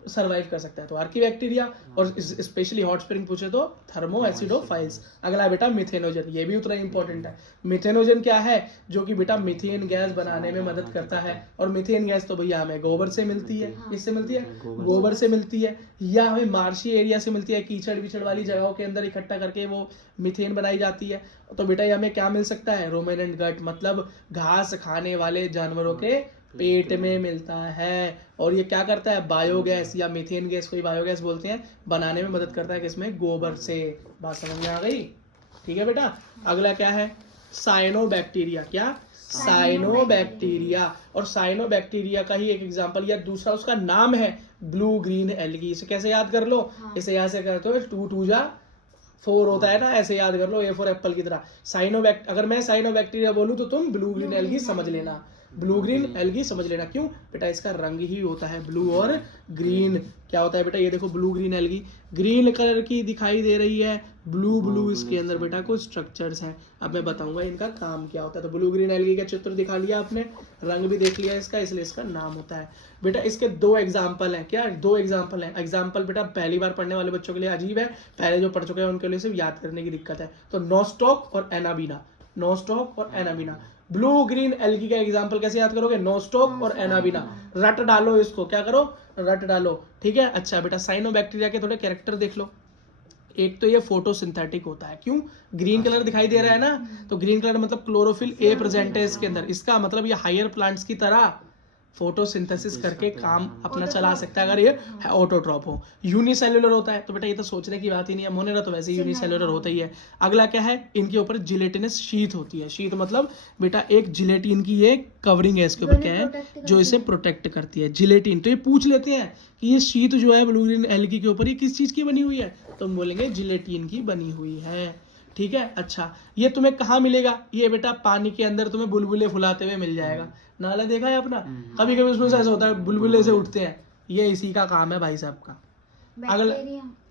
सर्वाइव कर सकता है। तो आर्की बैक्टीरिया, और स्पेशली हॉट स्प्रिंग पूछे तो थर्मो एसिडोफाइल्स। अगला बेटा मिथेनोजन, ये भी उतना इंपॉर्टेंट है। मिथेनोजन क्या है, जो कि बेटा मीथेन गैस बनाने में मदद करता है। और मीथेन गैस तो भैया हमें गोबर से मिलती है, किससे मिलती है, गोबर से मिलती है, या हमें मार्शी एरिया से मिलती है, कीचड़ विचड़ वाली जगहों के अंदर इकट्ठा करके वो मीथेन बनाई जाती है। तो बेटा ये हमें क्या मिल सकता है, रूमिनेंट गट, मतलब घास खाने वाले जानवरों के पेट में मिलता है। और ये क्या करता है, बायोगैस या मीथेन गैस, कोई बायोगैस बोलते हैं, बनाने में मदद करता है किसमें, गोबर से। बात समझ में आ गई, ठीक है बेटा। अगला क्या है, साइनोबैक्टीरिया। क्या, साइनोबैक्टीरिया। और साइनोबैक्टीरिया का ही एक एग्जांपल या दूसरा उसका नाम है ब्लू ग्रीन एल्गी। इसे कैसे याद कर लो, इसे यहाँ से करते हो 2 2 जा 4 होता है ना, ऐसे याद कर लो, A फॉर एप्पल की तरह। अगर मैं साइनोबैक्टीरिया बोलूं तो तुम ब्लू ग्रीन एल्गी समझ लेना, ब्लू ग्रीन एल्गी समझ लेना। क्यों बेटा, इसका रंग ही होता है ब्लू और ग्रीन। क्या होता है बेटा, ये देखो blue green algae, green colour की दिखाई दे रही है, ब्लू ब्लू इसके अंदर बेटा कुछ स्ट्रक्चर्स हैं। अब मैं बताऊंगा इनका काम क्या होता है। तो ब्लू ग्रीन एल्गी का चित्र दिखा लिया आपने, रंग भी देख लिया इसका, इसलिए इसका नाम होता है। बेटा इसके 2 एग्जाम्पल हैं। क्या, 2 एग्जाम्पल हैं। एग्जाम्पल बेटा पहली बार पढ़ने वाले बच्चों के लिए अजीब है, पहले जो पढ़ चुके हैं उनके लिए सिर्फ याद करने की दिक्कत है। तो नोस्टॉक और एनाबीना, नोस्टॉक और एनाबीना। ब्लू ग्रीन एल्गी का एग्जांपल कैसे याद करोगे, नोस्टॉक और एनाबीना। रट डालो इसको, क्या करो, रट डालो, ठीक है। अच्छा बेटा, साइनोबैक्टीरिया के थोड़े कैरेक्टर देख लो। एक तो ये फोटोसिंथेटिक होता है। क्यों, ग्रीन कलर दिखाई दे रहा है ना, तो ग्रीन कलर मतलब क्लोरोफिल ए प्रेजेंट है इसके अंदर। इसका मतलब ये हायर प्लांट्स की तरह फोटोसिंथेसिस करके काम अपना चला सकता है अगर ये ऑटोट्रॉप हो। यूनिसेल्युलर होता है, तो बेटा ये तो सोचने की बात ही नहीं है, मोनेरा तो वैसे ही यूनिसेल्युलर होता ही है। अगला क्या है, इनके ऊपर जिलेटिनस शीथ होती है। शीथ मतलब बेटा एक जिलेटिन की ये कवरिंग है इसके ऊपर, क्या है, जो इसे प्रोटेक्ट करती है, जिलेटिन। तो ये पूछ लेते हैं कि ये शीथ जो है ब्लू ग्रीन एल्गी के ऊपर, ये किस चीज की बनी हुई है, तो हम बोलेंगे जिलेटिन की बनी हुई है, ठीक है। अच्छा, ये तुम्हें कहाँ मिलेगा, ये बेटा पानी के अंदर तुम्हें बुलबुले फुलाते हुए मिल जाएगा। नाला देखा है अपना, कभी कभी उसमें से ऐसा होता है बुलबुले से उठते हैं, ये इसी का काम है भाई साहब का। अगला,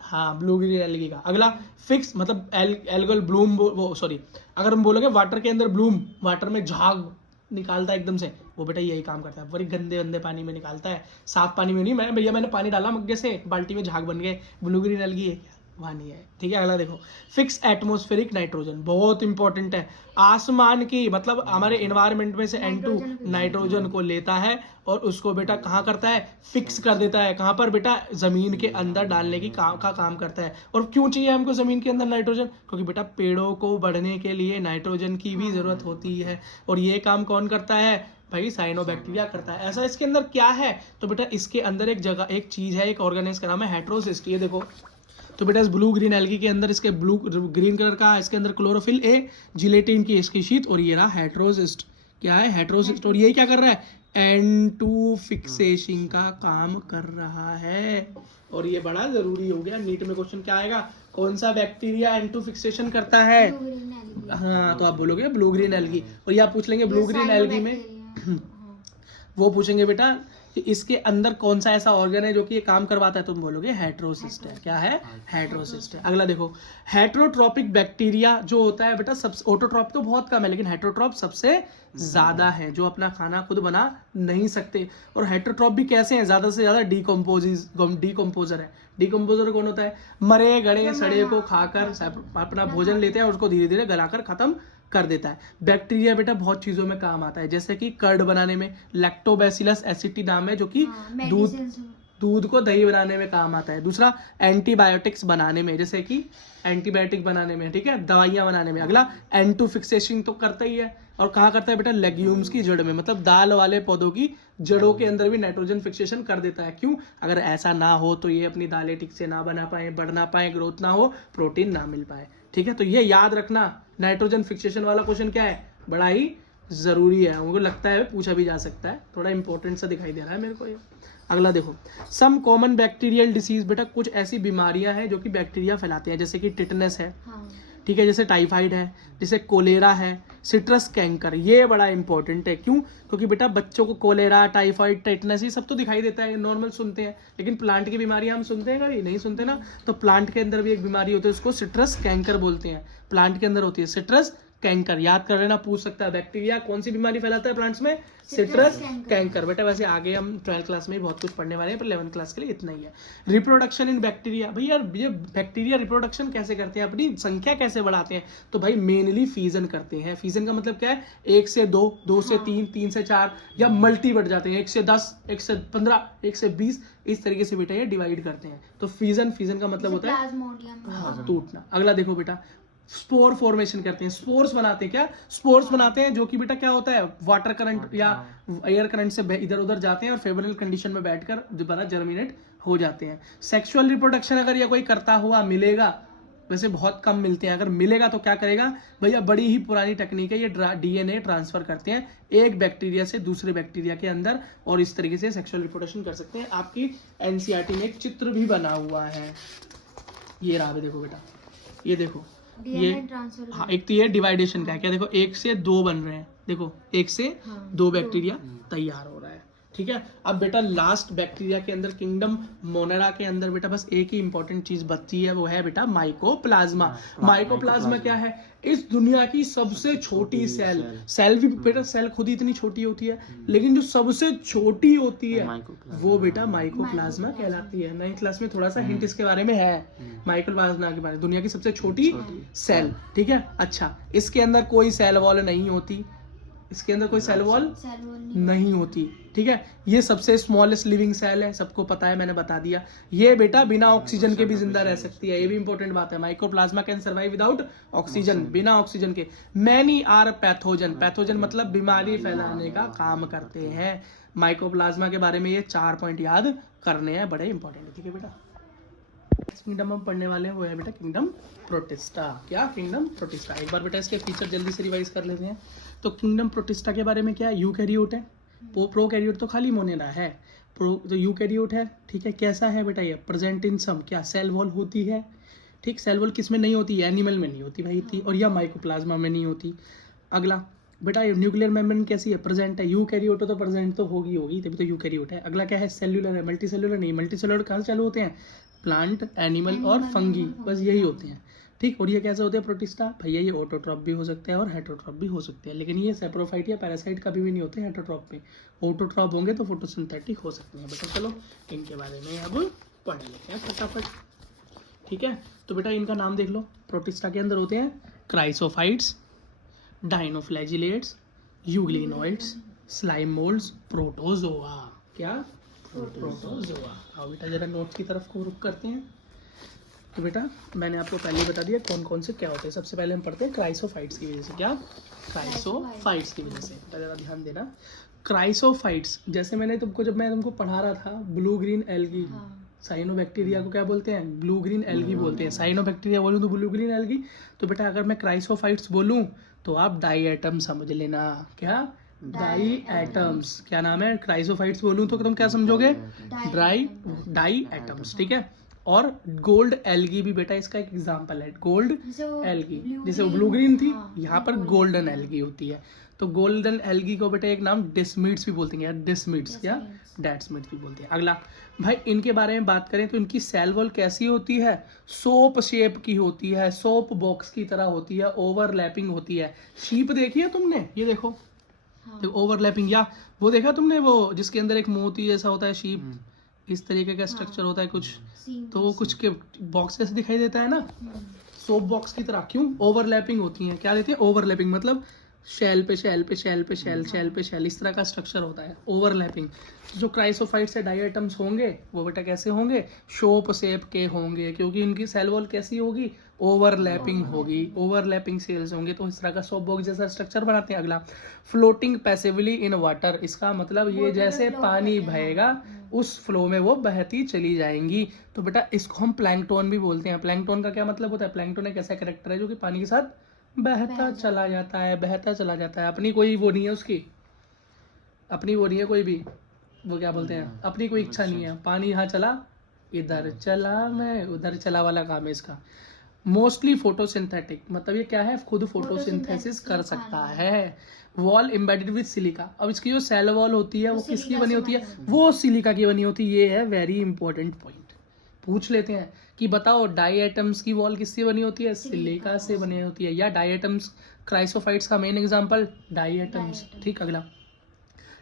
हाँ, ब्लू ग्रीन एल्गी का। अगला फिक्स मतलब एल्गल ब्लूम, वो सॉरी, अगर हम बोलोगे वाटर के अंदर ब्लूम, वाटर में झाग निकालता है एकदम से, वो बेटा यही काम करता है। बड़ी गंदे गंदे पानी में निकालता है, साफ पानी में नहीं। मैंने पानी डाला मग्गे से, बाल्टी में झाग बन गए, ब्लू ग्रीन एल्गी है, वहाँ नहीं है, ठीक है। अगला देखो, फिक्स एटमॉस्फेरिक नाइट्रोजन, बहुत इंपॉर्टेंट है। आसमान की मतलब हमारे एनवायरनमेंट में से N2 नाइट्रोजन को लेता है और उसको बेटा कहाँ करता है, फिक्स कर देता है। कहाँ पर बेटा, जमीन के अंदर डालने की काम करता है। और क्यों चाहिए हमको जमीन के अंदर नाइट्रोजन, क्योंकि बेटा पेड़ों को बढ़ने के लिए नाइट्रोजन की भी जरूरत होती है। और ये काम कौन करता है भाई, साइनोबैक्टीरिया करता है। ऐसा इसके अंदर क्या है, तो बेटा इसके अंदर एक चीज है, एक ऑर्गेनिज्म का नाम है हेट्रोसिस्ट। ये देखो, तो बेटा इस ब्लू ग्रीन एल्गी के अंदर इसके ब्लू ग्रीन कलर का इसके अंदर क्लोरोफिल ए, जिलेटिन की इसकी शीट, और ये रहा हेट्रोसिस्ट। क्या है, हेट्रोसिस्ट। और ये क्या कर रहा है, N2 फिक्सेशन का काम कर रहा है। और ये बड़ा जरूरी हो गया, नीट में क्वेश्चन क्या आएगा, कौन सा बैक्टीरिया N2 फिक्सेशन करता है। Blue green algae. हाँ, तो आप बोलोगे ब्लू ग्रीन एल्गी। और ये आप पूछ लेंगे ब्लू ग्रीन एल्गी में वो पूछेंगे बेटा कि इसके अंदर कौन सा ऐसा ऑर्गन है जो कि ये काम करवाता है, तुम बोलोगे हेट्रोसिस्ट है। क्या है, हेट्रोसिस्ट है। अगला देखो, हेट्रोट्रोपिक बैक्टीरिया जो होता है बेटा, सबसे ऑटोट्रॉप तो बहुत कम है लेकिन हेट्रोट्रॉप सबसे ज्यादा है, जो अपना खाना खुद बना नहीं सकते। और हेट्रोट्रॉप भी कैसे हैं, ज्यादा से ज्यादा डीकम्पोजर है। डीकम्पोजर कौन होता है, मरे गड़े सड़े को खाकर अपना भोजन लेते हैं और उसको धीरे धीरे गलाकर खत्म कर देता है। बैक्टीरिया बेटा बहुत चीजों में काम आता है, जैसे कि कर्ड बनाने में लैक्टोबैसिलस एसिटी नाम है, जो कि दूध को दही बनाने में काम आता है। दूसरा एंटीबायोटिक्स बनाने में, जैसे कि एंटीबायोटिक बनाने में, ठीक है, दवाइयां बनाने में। अगला N2 फिक्सेशन तो करता ही है। और कहाँ करता है बेटा, लेग्यूम्स की जड़ में, मतलब दाल वाले पौधों की जड़ों के अंदर भी नाइट्रोजन फिक्सेशन कर देता है। क्यों, अगर ऐसा ना हो तो ये अपनी दालें ठीक से ना बना पाए, बढ़ ना पाए, ग्रोथ ना हो, प्रोटीन ना मिल पाए। ठीक है, तो ये याद रखना, नाइट्रोजन फिक्सेशन वाला क्वेश्चन क्या है, बड़ा ही जरूरी है। मुझे लगता है पूछा भी जा सकता है, थोड़ा इंपॉर्टेंट सा दिखाई दे रहा है मेरे को ये। अगला देखो, सम कॉमन बैक्टीरियल डिसीज, बेटा कुछ ऐसी बीमारियां हैं जो कि बैक्टीरिया फैलाते हैं, जैसे कि टिटनेस है, ठीक है, जैसे टाइफाइड है, जैसे कोलेरा है, सिट्रस कैंकर। ये बड़ा इंपॉर्टेंट है। क्यों, क्योंकि बेटा बच्चों को कोलेरा, टाइफाइड, टिटनेस ये सब तो दिखाई देता है, नॉर्मल सुनते हैं, लेकिन प्लांट की बीमारी हम सुनते हैं कभी नहीं सुनते ना। तो प्लांट के अंदर भी एक बीमारी होती है, उसको सिट्रस कैंकर बोलते हैं। प्लांट के अंदर होती है सिट्रस कैंकर, याद कर लेना, पूछ सकता है बैक्टीरिया कौन सी बीमारी फैलाता है प्लांट्स में, सिट्रस कैंकर। बेटा वैसे आगे हम 12th क्लास में बहुत कुछ पढ़ने वाले हैं, पर 11th क्लास के लिए इतना ही है। रिप्रोडक्शन इन बैक्टीरिया, भाई यार ये बैक्टीरिया रिप्रोडक्शन कैसे करते हैं, अपनी संख्या कैसे बढ़ाते हैं, तो भाई मेनली फीजन करते हैं। फीजन का मतलब क्या है, 1 से 2, 2 से 3, 3 से 4, या मल्टी बढ़ जाते हैं, 1 से 10, 1 से 15, 1 से 20, इस तरीके से बेटा ये डिवाइड करते हैं। तो फीजन का मतलब होता है टूटना। अगला देखो बेटा, स्पोर फॉर्मेशन करते हैं, स्पोर्स बनाते हैं। क्या स्पोर्स बनाते हैं, जो कि बेटा क्या होता है, वाटर करंट या एयर करंट से इधर उधर जाते हैं और फेवरेबल कंडीशन में बैठकर दोबारा जर्मिनेट हो जाते हैं। सेक्सुअल रिप्रोडक्शन अगर ये कोई करता हुआ मिलेगा, वैसे बहुत कम मिलते हैं, अगर मिलेगा तो क्या करेगा भैया, बड़ी ही पुरानी टेक्निक है, ये डीएनए ट्रांसफर करते हैं एक बैक्टीरिया से दूसरे बैक्टीरिया के अंदर, और इस तरीके से सेक्सुअल रिप्रोडक्शन कर सकते हैं। आपकी एनसीईआरटी में एक चित्र भी बना हुआ है, ये रहा, देखो बेटा, ये देखो, ये हाँ, एक तो ये डिवाइडेशन का है, क्या देखो 1 से 2 बन रहे हैं, देखो 1 से 2 बैक्टीरिया तैयार हो रहा है। ठीक है, अब बेटा लास्ट बैक्टीरिया के अंदर, किंगडम मोनेरा के अंदर बेटा बस एक ही इंपॉर्टेंट चीज बचती है, वो है बेटा माइकोप्लाज्मा। माइकोप्लाज्मा क्या है, इस दुनिया की सबसे छोटी सेल भी बेटा, सेल खुद ही इतनी छोटी होती है, लेकिन जो सबसे छोटी होती है वो बेटा माइकोप्लाज्मा कहलाती है। 9th क्लास में थोड़ा सा हिंट इसके बारे में है, माइकोप्लाज्मा के बारे में, दुनिया की सबसे छोटी सेल। ठीक है, अच्छा, इसके अंदर कोई सेल वॉल नहीं होती, इसके अंदर कोई सेल वॉल नहीं होती। ठीक है, ये सबसे स्मॉलेस्ट लिविंग सेल है, सबको पता है, मैंने बता दिया। ये बेटा बिना ऑक्सीजन के भी जिंदा रह सकती है, ये भी इंपॉर्टेंट बात है। Mycoplasma can survive without oxygen, बिना ऑक्सीजन के। मैनी आर पैथोजन, पैथोजन मतलब बीमारी फैलाने का काम करते हैं। माइकोप्लाज्मा के बारे में ये 4 पॉइंट याद करने हैं, बड़े इंपॉर्टेंट है। ठीक है बेटा, किंगडम हम पढ़ने वाले हैं वो है बेटा किंगडम प्रोटिस्टा। क्या, किंगडम प्रोटिस्टा। एक बार बेटा इसके फीचर जल्दी से रिवाइज कर लेते हैं। तो किंगडम प्रोटिस्टा के बारे में क्या है, यूकैरियोट है, प्रोकैरियोट तो खाली मोनेरा है, तो यूकैरियोट है। ठीक है, कैसा है बेटा, ये प्रेजेंट इन सम, क्या सेल वॉल होती है। ठीक, सेल वॉल किस में नहीं होती, एनिमल में नहीं होती भाई थी, और यह माइकोप्लाज्मा में नहीं होती। अगला बेटा, ये न्यूक्लियर मेम्ब्रेन कैसी है, प्रेजेंट है। यूकैरियोट तो प्रेजेंट तो होगी तभी तो यूकैरियोट है। अगला क्या है, सेल्यूलर है, मल्टी सेल्यूलर नहीं। मल्टी सेल्यूलर कहाँ से चालू होते हैं, प्लांट, एनिमल और फंगी, बस यही होते हैं। ठीक, और ये कैसे होते हैं प्रोटिस्टा, भैया ये ऑटोट्रॉप भी हो सकते हैं और हेटरोट्रॉप भी हो सकते हैं, लेकिन ये सेप्रोफाइट या पैरासाइट कभी भी नहीं होते हेटरोट्रॉप में। ऑटोट्रॉप होंगे तो फोटोसिंथेटिक हो सकते हैं। बेटा चलो इनके बारे में अब पढ़ लेते हैं फटाफट। ठीक है, तो बेटा इनका नाम देख लो, प्रोटिस्टा के अंदर होते हैं chrysophytes, dinoflagellates, euglenoids, slime moulds, protozoa. क्या, प्रोटोजोआ। आओ बेटा जरा नोट्स की तरफ को रुक करते हैं। तो बेटा मैंने आपको पहले बता दिया कौन कौन से क्या होते हैं। सबसे पहले हम पढ़ते हैं क्राइसोफाइट्स की वजह से। क्या, क्राइसोफाइट्स की वजह से, जरा ध्यान देना। क्राइसोफाइट्स, जैसे मैंने तुमको, जब मैं तुमको पढ़ा रहा था, ब्लू ग्रीन एल्गी, साइनोबैक्टीरिया को क्या बोलते हैं, ब्लू ग्रीन एल्गी बोलते हैं। साइनोबैक्टीरिया बोलूँ तो ब्लू ग्रीन एल्गी। तो बेटा अगर मैं क्राइसोफाइट्स बोलूँ तो आप डाई एटम समझ लेना। क्या, डाई एटम्स। क्या नाम है? क्राइसोफाइट्स बोलूं तो तुम क्या समझोगे? डाई एटम्स, ठीक है। और गोल्ड एल्गी भी बेटा इसका एक एग्जांपल है। गोल्ड एल्गी, जैसे ब्लू ग्रीन थी, यहाँ पर गोल्डन एल्गी होती है। तो गोल्डन एल्गी को बेटा एक नाम डिस्मिड्स भी बोलते हैं, या डिस्मिड्स या डेट्समिड्स भी बोलते हैं। अगला भाई, इनके बारे में बात करें तो इनकी सेल वॉल कैसी होती है? सोप शेप की होती है, सोप बॉक्स की तरह होती है, ओवरलैपिंग होती है। शीप देखी है तुमने? ये देखो, तो ओवरलैपिंग, या वो देखा तुमने वो जिसके अंदर एक मोती जैसा होता है, शीप इस तरीके का स्ट्रक्चर होता है कुछ, तो वो कुछ के बॉक्स जैसे दिखाई देता है ना, सोप बॉक्स की तरह। क्यों? ओवरलैपिंग होती है। क्या देती है? ओवरलैपिंग, मतलब शेल पे शेल पे शेल पे शेल, शेल पे शेल, इस तरह का स्ट्रक्चर होता है, ओवरलैपिंग। जो क्राइसोफाइट्स से डाई एटम्स होंगे वो बेटा कैसे होंगे? शोप शेप के होंगे, क्योंकि इनकी सेल वॉल कैसी होगी? ओवरलैपिंग होगी, ओवरलैपिंग सेल्स होंगे, तो इस तरह का सोप बॉक्स जैसा स्ट्रक्चर बनाते हैं। अगला, फ्लोटिंग पैसिवली इन वाटर। इसका मतलब ये जैसे पानी बहेगा उस फ्लो में वो बहती चली जाएंगी। तो बेटा इसको हम प्लैंकटन भी बोलते हैं। प्लैंकटन का क्या मतलब होता है? प्लैंकटन एक ऐसा कैरेक्टर है जो कि पानी के साथ बहता चला जाता है, बहता चला जाता है। अपनी कोई वो नहीं है उसकी, अपनी वो नहीं है कोई भी, वो क्या बोलते हैं, अपनी कोई इच्छा नहीं है। पानी यहाँ चला, इधर चला, मैं उधर चला वाला काम है इसका। मोस्टली फोटोसिंथेटिक, मतलब ये क्या है? खुद फोटोसिंथेसिस कर सकता है। Wall embedded with silica. अब इसकी जो सेल वॉल होती है वो किसकी बनी होती है? वो सिलिका की बनी होती है। ये है वेरी इंपॉर्टेंट पॉइंट। पूछ लेते हैं कि बताओ डाई एटम्स की वॉल किससे बनी होती है? सिलिका से बनी होती है। या डाई एटम्स, क्राइसोफाइट्स का मेन एग्जांपल डाई एटम्स, ठीक। अगला,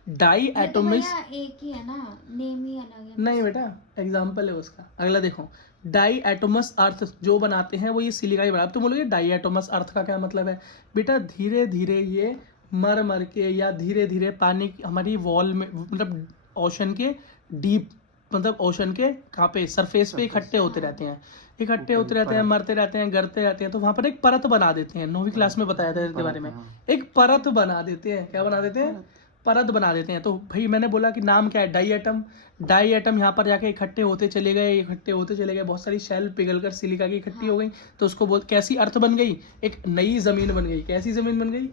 डाई एटम्स एक ही है ना, नेम ही अलग है। नहीं बेटा, एग्जाम्पल है उसका। अगला देखो, डाई एटोमस अर्थ जो बनाते हैं वो ये सिलिका ही बना। अब तुम बोलोगे डाई एटोमस अर्थ का क्या मतलब है? बेटा धीरे धीरे ये मर मर के या धीरे धीरे पानी हमारी वॉल में, मतलब ओशन के डीप, मतलब ओशन के कहाँ पे, सरफेस पे इकट्ठे होते रहते हैं, इकट्ठे होते रहते हैं, मरते रहते हैं, गिरते रहते हैं। तो वहां पर एक परत बना देते हैं। 9वीं क्लास में बताया था इसके बारे में। एक परत बना देते हैं। क्या बना देते हैं? परत बना देते हैं। तो भाई मैंने बोला कि नाम क्या है? Die atom. डाई एटम यहाँ पर जाके इकट्ठे होते चले गए, इकट्ठे होते चले गए, बहुत सारी शेल पिघलकर सिलिका की इकट्ठी हो गई। तो उसको बोल, कैसी अर्थ बन गई? एक नई जमीन बन गई। कैसी जमीन बन गई?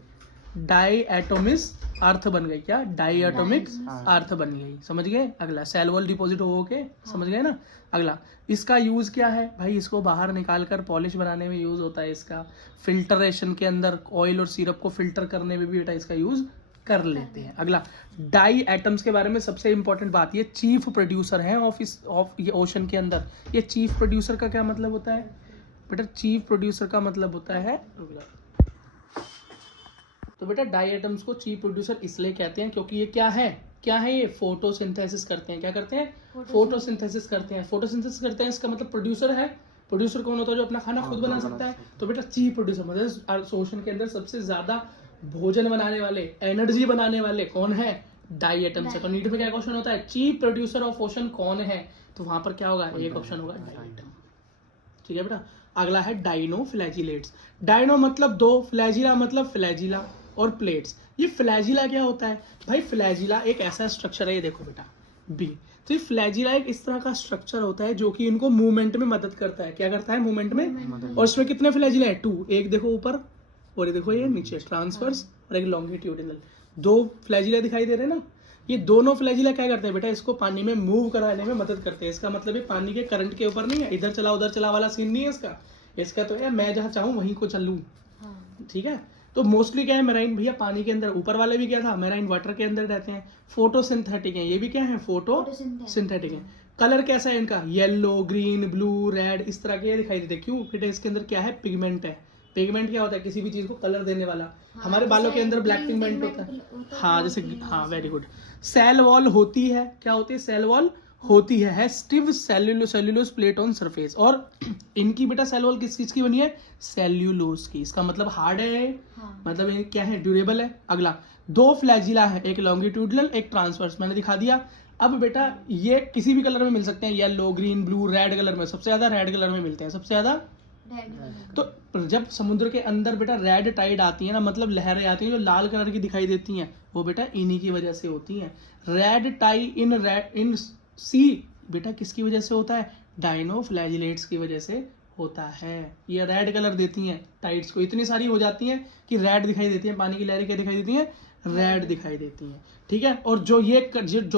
डाई एटोमिस अर्थ बन गई। क्या? डाई एटोमिक अर्थ बन गई। समझ गए? अगला, सेल वॉल डिपॉजिट हो के, समझ गए ना? अगला, इसका यूज क्या है भाई? इसको बाहर निकाल कर पॉलिश बनाने में यूज होता है इसका। फिल्टरेशन के अंदर ऑयल और सिरप को फिल्टर करने में भी बेटा इसका यूज कर लेते हैं। अगला, डाई एटम्स के बारे में सबसे इंपॉर्टेंट बात, ये चीफ प्रोड्यूसर है ऑफ ये ओशन के अंदर। ये चीफ प्रोड्यूसर का क्या मतलब होता है बेटा? चीफ प्रोड्यूसर का मतलब होता है, तो बेटा डाई एटम्स को चीफ प्रोड्यूसर इसलिए कहते हैं क्योंकि ये क्या है? ये फोटोसिंथेसिस करते हैं। क्या करते हैं? फोटोसिंथेसिस करते हैं। फोटोसिंथेसिस करते हैं, इसका मतलब प्रोड्यूसर है। प्रोड्यूसर कौन होता है? जो अपना खाना खुद बना सकता है। तो बेटा चीफ प्रोड्यूसर मतलब ओशन के अंदर सबसे ज्यादा भोजन बनाने वाले, एनर्जी बनाने वाले कौन है? डाई एटम्स है। तो नीट में क्या क्वेश्चन होता है? चीफ प्रोड्यूसर ऑफ ओशन कौन है? तो वहां पर क्या होगा? एक ऑप्शन होगा डाई एटम, ठीक है बेटा। अगला है डाइनो फ्लैजिलेट्स। डाइनो मतलब दो, फ्लैजिला मतलब फ्लैजिला और प्लेट्स। ये फ्लैजिला क्या होता है भाई? फ्लैजिला एक ऐसा स्ट्रक्चर है, ये देखो बेटा बी। तो ये फ्लैजिला एक इस तरह का स्ट्रक्चर होता है जो कि इनको मूवमेंट में मदद करता है। क्या करता है? मूवमेंट में। और इसमें कितने फ्लैजिला है? 2। एक देखो ऊपर और ये देखो ये नीचे, ट्रांसवर्स और एक लॉन्गिट्यूडिनल। 2 फ्लैजिला दिखाई दे रहे हैं ना? ये दोनों फ्लैजिला क्या करते हैं बेटा? इसको पानी में मूव कराने में मदद करते हैं। इसका मतलब ये पानी के करंट के ऊपर नहीं है, इधर चला उधर चला वाला सीन नहीं है इसका। इसका तो है मैं जहाँ चाहूँ वहीं को चलूँ, ठीक है। तो मोस्टली क्या है? मेराइन भैया पानी के अंदर, ऊपर वाले भी क्या था? मेराइन वाटर के अंदर रहते हैं। फोटोसिंथेटिक है, ये भी क्या है? फोटोसिंथेटिक है। कलर कैसा है इनका? येलो, ग्रीन, ब्लू, रेड, इस तरह के दिखाई देते हैं। क्यों बेटा? इसके अंदर क्या है? पिगमेंट है। पिगमेंट क्या होता है? किसी भी चीज को कलर देने वाला। हमारे बालों के अंदर ब्लैक पिगमेंट होता है। हाँ जैसे, हाँ वेरी गुड। सेल वॉल होती है, क्या होती है? सेल वॉल होती है Steve cellulose plate on surface. और इनकी बेटा सेल वॉल किस चीज की बनी है? सेल्यूलोज की। इसका मतलब हार्ड है, मतलब ये क्या है? ड्यूरेबल है। अगला, 2 फ्लैजिला है, एक लॉन्गिट्यूडनल एक ट्रांसवर्स, मैंने दिखा दिया। अब बेटा ये किसी भी कलर में मिल सकते हैं, yellow, green, blue, red colour में। सबसे ज्यादा रेड कलर में मिलते हैं, सबसे ज्यादा। तो जब समुद्र के अंदर बेटा रेड टाइड आती है ना, मतलब लहरें आती हैं जो लाल कलर की दिखाई देती हैं, वो बेटा इन्हीं की वजह से होती हैं। रेड टाइड इन सी बेटा किसकी वजह से होता है? डाइनो फ्लैजिलेट्स की वजह से होता है। ये रेड कलर देती हैं टाइड्स को, इतनी सारी हो जाती हैं कि रेड दिखाई देती है। पानी की लहरें क्या दिखाई देती हैं? रेड दिखाई देती हैं, ठीक है। और जो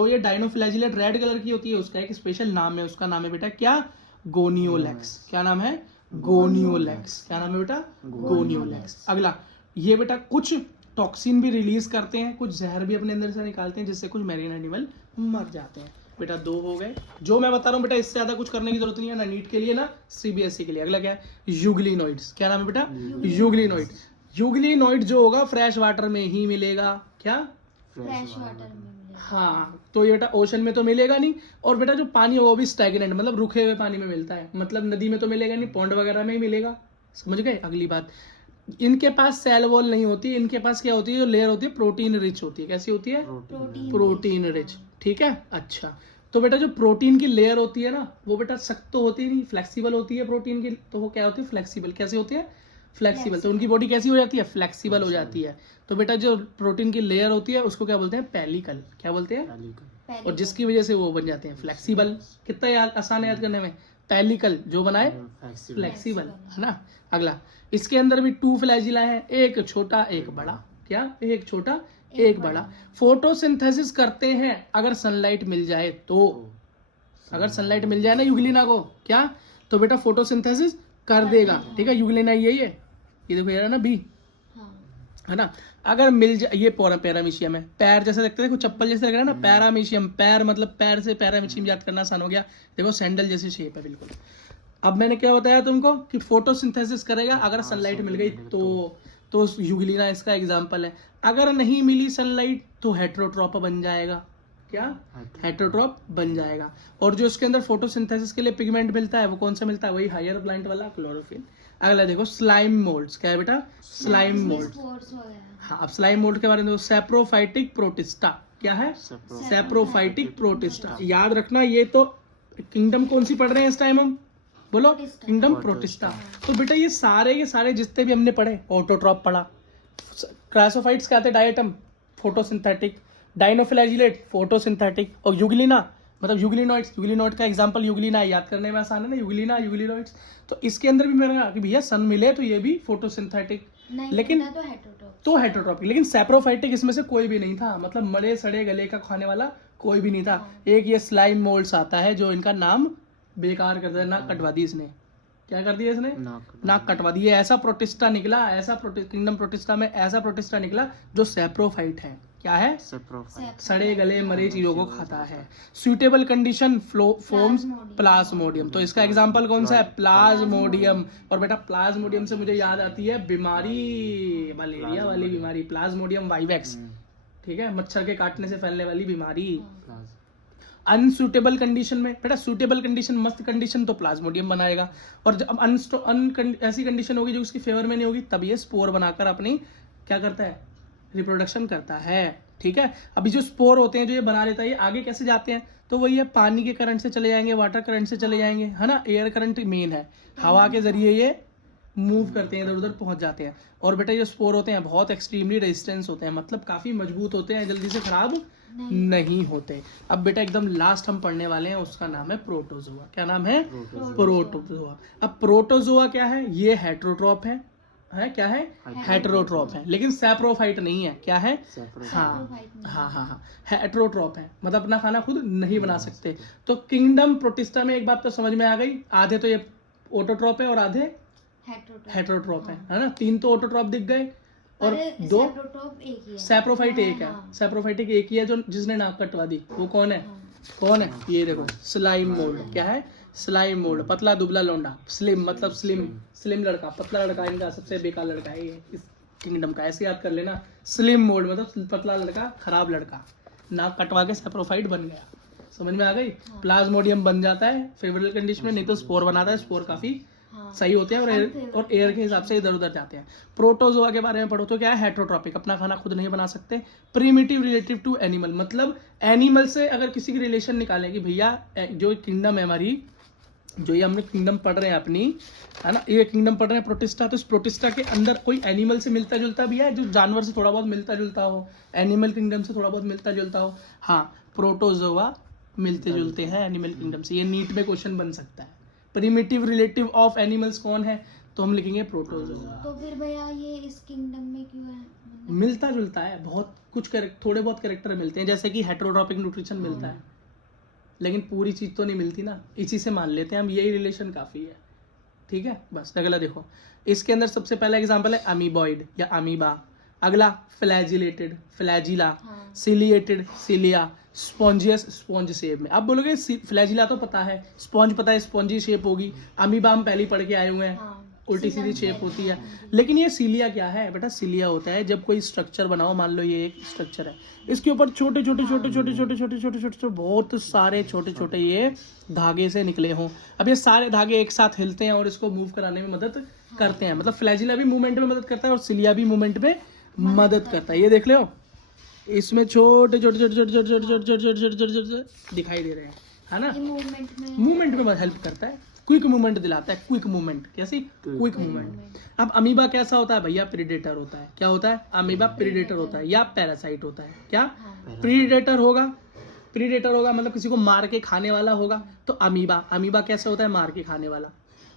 ये डाइनोफ्लैजिलेट रेड कलर की होती है उसका एक स्पेशल नाम है, उसका नाम है बेटा क्या, गोनियोलैक्स। क्या नाम है, गोनियोलैक्स। क्या नाम है बेटा, गोनियोलैक्स। अगला, ये बेटा कुछ टॉक्सिन भी रिलीज करते हैं, कुछ जहर भी अपने अंदर से निकालते हैं, जिससे कुछ मैरीन एनिमल मर जाते हैं। बेटा 2 हो गए। जो मैं बता रहा हूँ बेटा इससे ज्यादा कुछ करने की जरूरत नहीं है, ना नीट के लिए ना सीबीएसई के लिए। अगला क्या है, यूग्लिनोइड्स। क्या नाम है बेटा, यूग्लिनोइड। यूग्लिनोइड जो होगा फ्रेश वाटर में ही मिलेगा। क्या, फ्रेश वाटर में मिलेगा। हाँ, तो ये बेटा ओशन में तो मिलेगा नहीं। और बेटा जो पानी होगा वो भी स्टैग्नेंट, मतलब रुके हुए पानी में मिलता है, मतलब नदी में तो मिलेगा नहीं, पॉन्ड वगैरह में ही मिलेगा। समझ गए। अगली बात, इनके पास सेल वॉल नहीं होती, इनके पास क्या होती है, जो लेयर होती है प्रोटीन रिच होती है। कैसी होती है, प्रोटीन रिच, ठीक है। अच्छा, तो बेटा जो प्रोटीन की लेयर होती है ना वो बेटा सख्त तो होती नहीं, फ्लेक्सिबल होती है प्रोटीन की, तो वो क्या होती है, फ्लेक्सिबल। कैसे होती है, फ्लेक्सिबल। तो उनकी बॉडी कैसी हो जाती है, फ्लेक्सिबल हो जाती है। तो बेटा जो प्रोटीन की लेयर होती है उसको क्या बोलते हैं, पेलिकल। क्या बोलते हैं, और जिसकी वजह से वो बन जाते हैं फ्लेक्सिबल। कितना आसान है याद करने में, पेलिकल जो बनाए फ्लेक्सिबल, है ना। अगला, इसके अंदर भी 2 फ्लैजिला है, एक छोटा एक बड़ा। क्या, एक छोटा एक बड़ा। फोटोसिंथेसिस करते हैं अगर सनलाइट मिल जाए तो। अगर सनलाइट मिल जाए ना यूग्लिना को, क्या, तो बेटा फोटोसिंथेसिस कर देगा, ठीक है। यूग्लिना यही है, ये देखो यार ना बी, है ना। अगर मिल जाए, ये पैरामीशियम है, पैर जैसे देखते हैं, देखो चप्पल जैसे लग रहा है ना, पैरामीशियम, पैर मतलब पैर से पैरामीशियम याद करना आसान हो गया। देखो सैंडल जैसी शेप है बिल्कुल। अब मैंने क्या बताया तुमको कि फोटोसिंथेसिस करेगा अगर सनलाइट मिल गई तो यूग्लिना इसका एग्जांपल है। अगर नहीं मिली सनलाइट तो हेटेरोट्रॉप बन जाएगा। क्या, हेटेरोट्रॉप बन जाएगा। और जो इसके अंदर फोटोसिंथेसिस के लिए पिगमेंट मिलता है वो कौन सा मिलता है, वही हायर प्लांट वाला क्लोरोफिल। अगला देखो स्लाइम मोल्ड्स। क्या है बेटा, स्लाइम मोल्ड। हाँ, अब स्लाइम मोल्ड के बारे में देखो, सैप्रोफाइटिक प्रोटिस्टा। क्या है, सैप्रोफाइटिक प्रोटिस्टा। याद रखना, ये तो किंगडम कौन सी पढ़ रहे हैं इस टाइम हम, बोलो, किंगडम प्रोटिस्टा। तो बेटा ये सारे जितने भी हमने पढ़े, ऑटोट्रॉप पढ़ा, क्रासोफाइट्स क्या थे, डायटम फोटोसिंथेटिक, डाइनोफ्लैजिलेट फोटोसिंथेटिक, और यूग्लिना मतलब यूग्लिनोइड्स। यूग्लिनोइड का एग्जांपल यूग्लिना है, याद करने में आसान है ना, यूग्लिना यूग्लिनोइड्स। तो इसके अंदर भी मैंने कहा कि भैया सन मिले तो ये भी फोटोसिंथेटिक, लेकिन तो हेटेरोट्रॉपिक। लेकिन सैप्रोफाइटिक इसमें से कोई भी नहीं था, मतलब मरे सड़े गले का खाने वाला कोई भी नहीं था। एक ये स्लाइम मोल्ड्स आता है जो इनका नाम बेकार कर दिया, नाक कटवा दी इसने। क्या कर दिया इसने, नाक कटवा दी। ऐसा प्रोटिस्टा निकला, ऐसा किंगडम प्रोटिस्टा में ऐसा प्रोटिस्टा निकला जो सैप्रोफाइट है। क्या है, सड़े गले मरे चीजों को खाता है। Suitable condition forms Plasmodium. तो इसका एग्जांपल कौन सा है, प्लाज्मोडियम। और बेटा प्लाज्मोडियम से मुझे याद आती है बीमारी, मलेरिया वाली बीमारी, प्लाज्मोडियम वाइवेक्स, ठीक है, मच्छर के काटने से फैलने वाली बीमारी। अनसूटेबल कंडीशन में बेटा, सूटेबल कंडीशन मस्त कंडीशन तो प्लाज्मोडियम बनाएगा, और जब ऐसी कंडीशन होगी जो उसकी फेवर में नहीं होगी तब ये स्पोर बनाकर अपनी क्या करता है, रिप्रोडक्शन करता है, ठीक है। अभी जो स्पोर होते हैं जो ये बना लेता है, ये आगे कैसे जाते हैं, तो वही है पानी के करंट से चले जाएंगे, वाटर करंट से चले जाएंगे, है ना। एयर करंट मेन है, हवा के जरिए ये मूव करते हैं, इधर उधर पहुंच जाते हैं। और बेटा ये स्पोर होते हैं बहुत एक्सट्रीमली रेजिस्टेंस होते हैं, मतलब काफी मजबूत होते हैं, जल्दी से खराब नहीं होते। अब बेटा एकदम लास्ट हम पढ़ने वाले हैं, उसका नाम है प्रोटोजोआ। क्या नाम है, प्रोटोजोआ। अब प्रोटोजोआ क्या है, ये हेटेरोट्रॉप है, क्या है, हेटेरोट्रॉप है, लेकिन सैप्रोफाइट नहीं है। क्या है, हाँ, हेटेरोट्रॉप है, मतलब अपना खाना खुद नहीं बना सकते। तो किंगडम प्रोटिस्टा में एक बात तो समझ में आ गई, आधे तो ये ऑटोट्रॉप है और आधे हेटेरोट्रॉप है ना। 3 तो ऑटोट्रॉप दिख गए और 2 सैप्रोफाइट एक है, सैप्रोफाइटिक एक ही है जो जिसने नाक कटवा दी। वो कौन है, कौन है, ये देखो स्लाइम मोल्ड। क्या है, स्लाइम मोल्ड, पतला दुबला लौंडा, स्लिम मतलब स्लिम लड़का, पतला लड़का इनका सबसे बेकार लड़का है ये इस किंगडम का, ऐसे याद कर लेना। स्लिम मोल्ड मतलब पतला लड़का, खराब लड़का, नाक कटवा के सैप्रोफाइट बन गया। समझ में आ गई। प्लाज्मोडियम बन जाता है फेवरेबल कंडीशन में, नहीं तो स्पोर बनाता है। स्पोर काफी सही होते हैं और एयर के हिसाब से इधर उधर जाते हैं। प्रोटोजोआ के बारे में पढ़ो तो क्या है, हेटेरोट्रॉपिक, अपना खाना खुद नहीं बना सकते। प्रिमिटिव रिलेटिव टू एनिमल, मतलब एनिमल से अगर किसी की रिलेशन निकालें कि भैया जो किंगडम है हमारी, जो ये हमने किंगडम पढ़ रहे हैं अपनी, है ना, ये किंगडम पढ़ रहे हैं प्रोटिस्टा, तो इस प्रोटिस्टा के अंदर कोई एनिमल से मिलता जुलता भी है, जो जानवर से थोड़ा बहुत मिलता जुलता हो, एनिमल किंगडम से थोड़ा बहुत मिलता जुलता हो। हाँ, प्रोटोजोआ मिलते जुलते हैं एनिमल किंगडम से, ये नीट में क्वेश्चन बन सकता है। प्रिमिटिव रिलेटिव ऑफ एनिमल्स कौन है, तो हम लिखेंगे प्रोटोजोआ। तो फिर भैया ये इस किंगडम में क्यों है, मतलब मिलता जुलता है, बहुत कुछ थोड़े बहुत कैरेक्टर मिलते हैं, जैसे कि हेटेरोट्रॉपिक न्यूट्रिशन मिलता है, लेकिन पूरी चीज तो नहीं मिलती ना, इसी से मान लेते हैं हम, यही रिलेशन काफी है। ठीक है, बस अगला देखो, इसके अंदर सबसे पहला एग्जांपल है अमीबॉइड या अमीबा। अगला फ्लैजिलेटेड, फ्लैजिला, हाँ। सिलिएटेड, सिलिया, स्पॉन्जियस, स्पॉन्ज शेप में। अब बोलोगे फ्लैजिला तो पता है, स्पॉन्ज पता है, स्पॉन्जी शेप होगी। अमीबा हम पहले ही पढ़ के आए हुए हैं, हाँ, उल्टी सीधी शेप होती है। लेकिन ये सीलिया क्या है बेटा? सीलिया होता है जब कोई स्ट्रक्चर बनाओ, मान लो ये एक स्ट्रक्चर है, इसके ऊपर छोटे छोटे छोटे छोटे छोटे छोटे छोटे छोटे बहुत सारे छोटे छोटे ये धागे से निकले हों। अब ये सारे धागे एक साथ हिलते हैं और इसको मूव कराने में मदद करते हैं। मतलब फ्लैजिला भी मूवमेंट में मदद करता है और सीलिया भी मूवमेंट में मदद करता है। ये देख लो, इसमें छोटे छोटे छोटे छोटे छोटे छोटे छोटे छोटे छोटे छोटे छोटे छोटे दिखाई दे रहे हैं, है ना? मूवमेंट में हेल्प करता है, क्विक मूवमेंट दिलाता है। क्विक मूवमेंट, कैसी? Quick movement. अब अमीबा कैसा होता है भैया? प्रीडेटर होता है। क्या होता है? अमीबा प्रीडेटर होता है या पैरासाइट होता है। क्या? प्रीडेटर होगा, प्रीडेटर होगा मतलब किसी को मार के खाने वाला होगा, तो अमीबा। अमीबा कैसा होता है? मार के खाने वाला।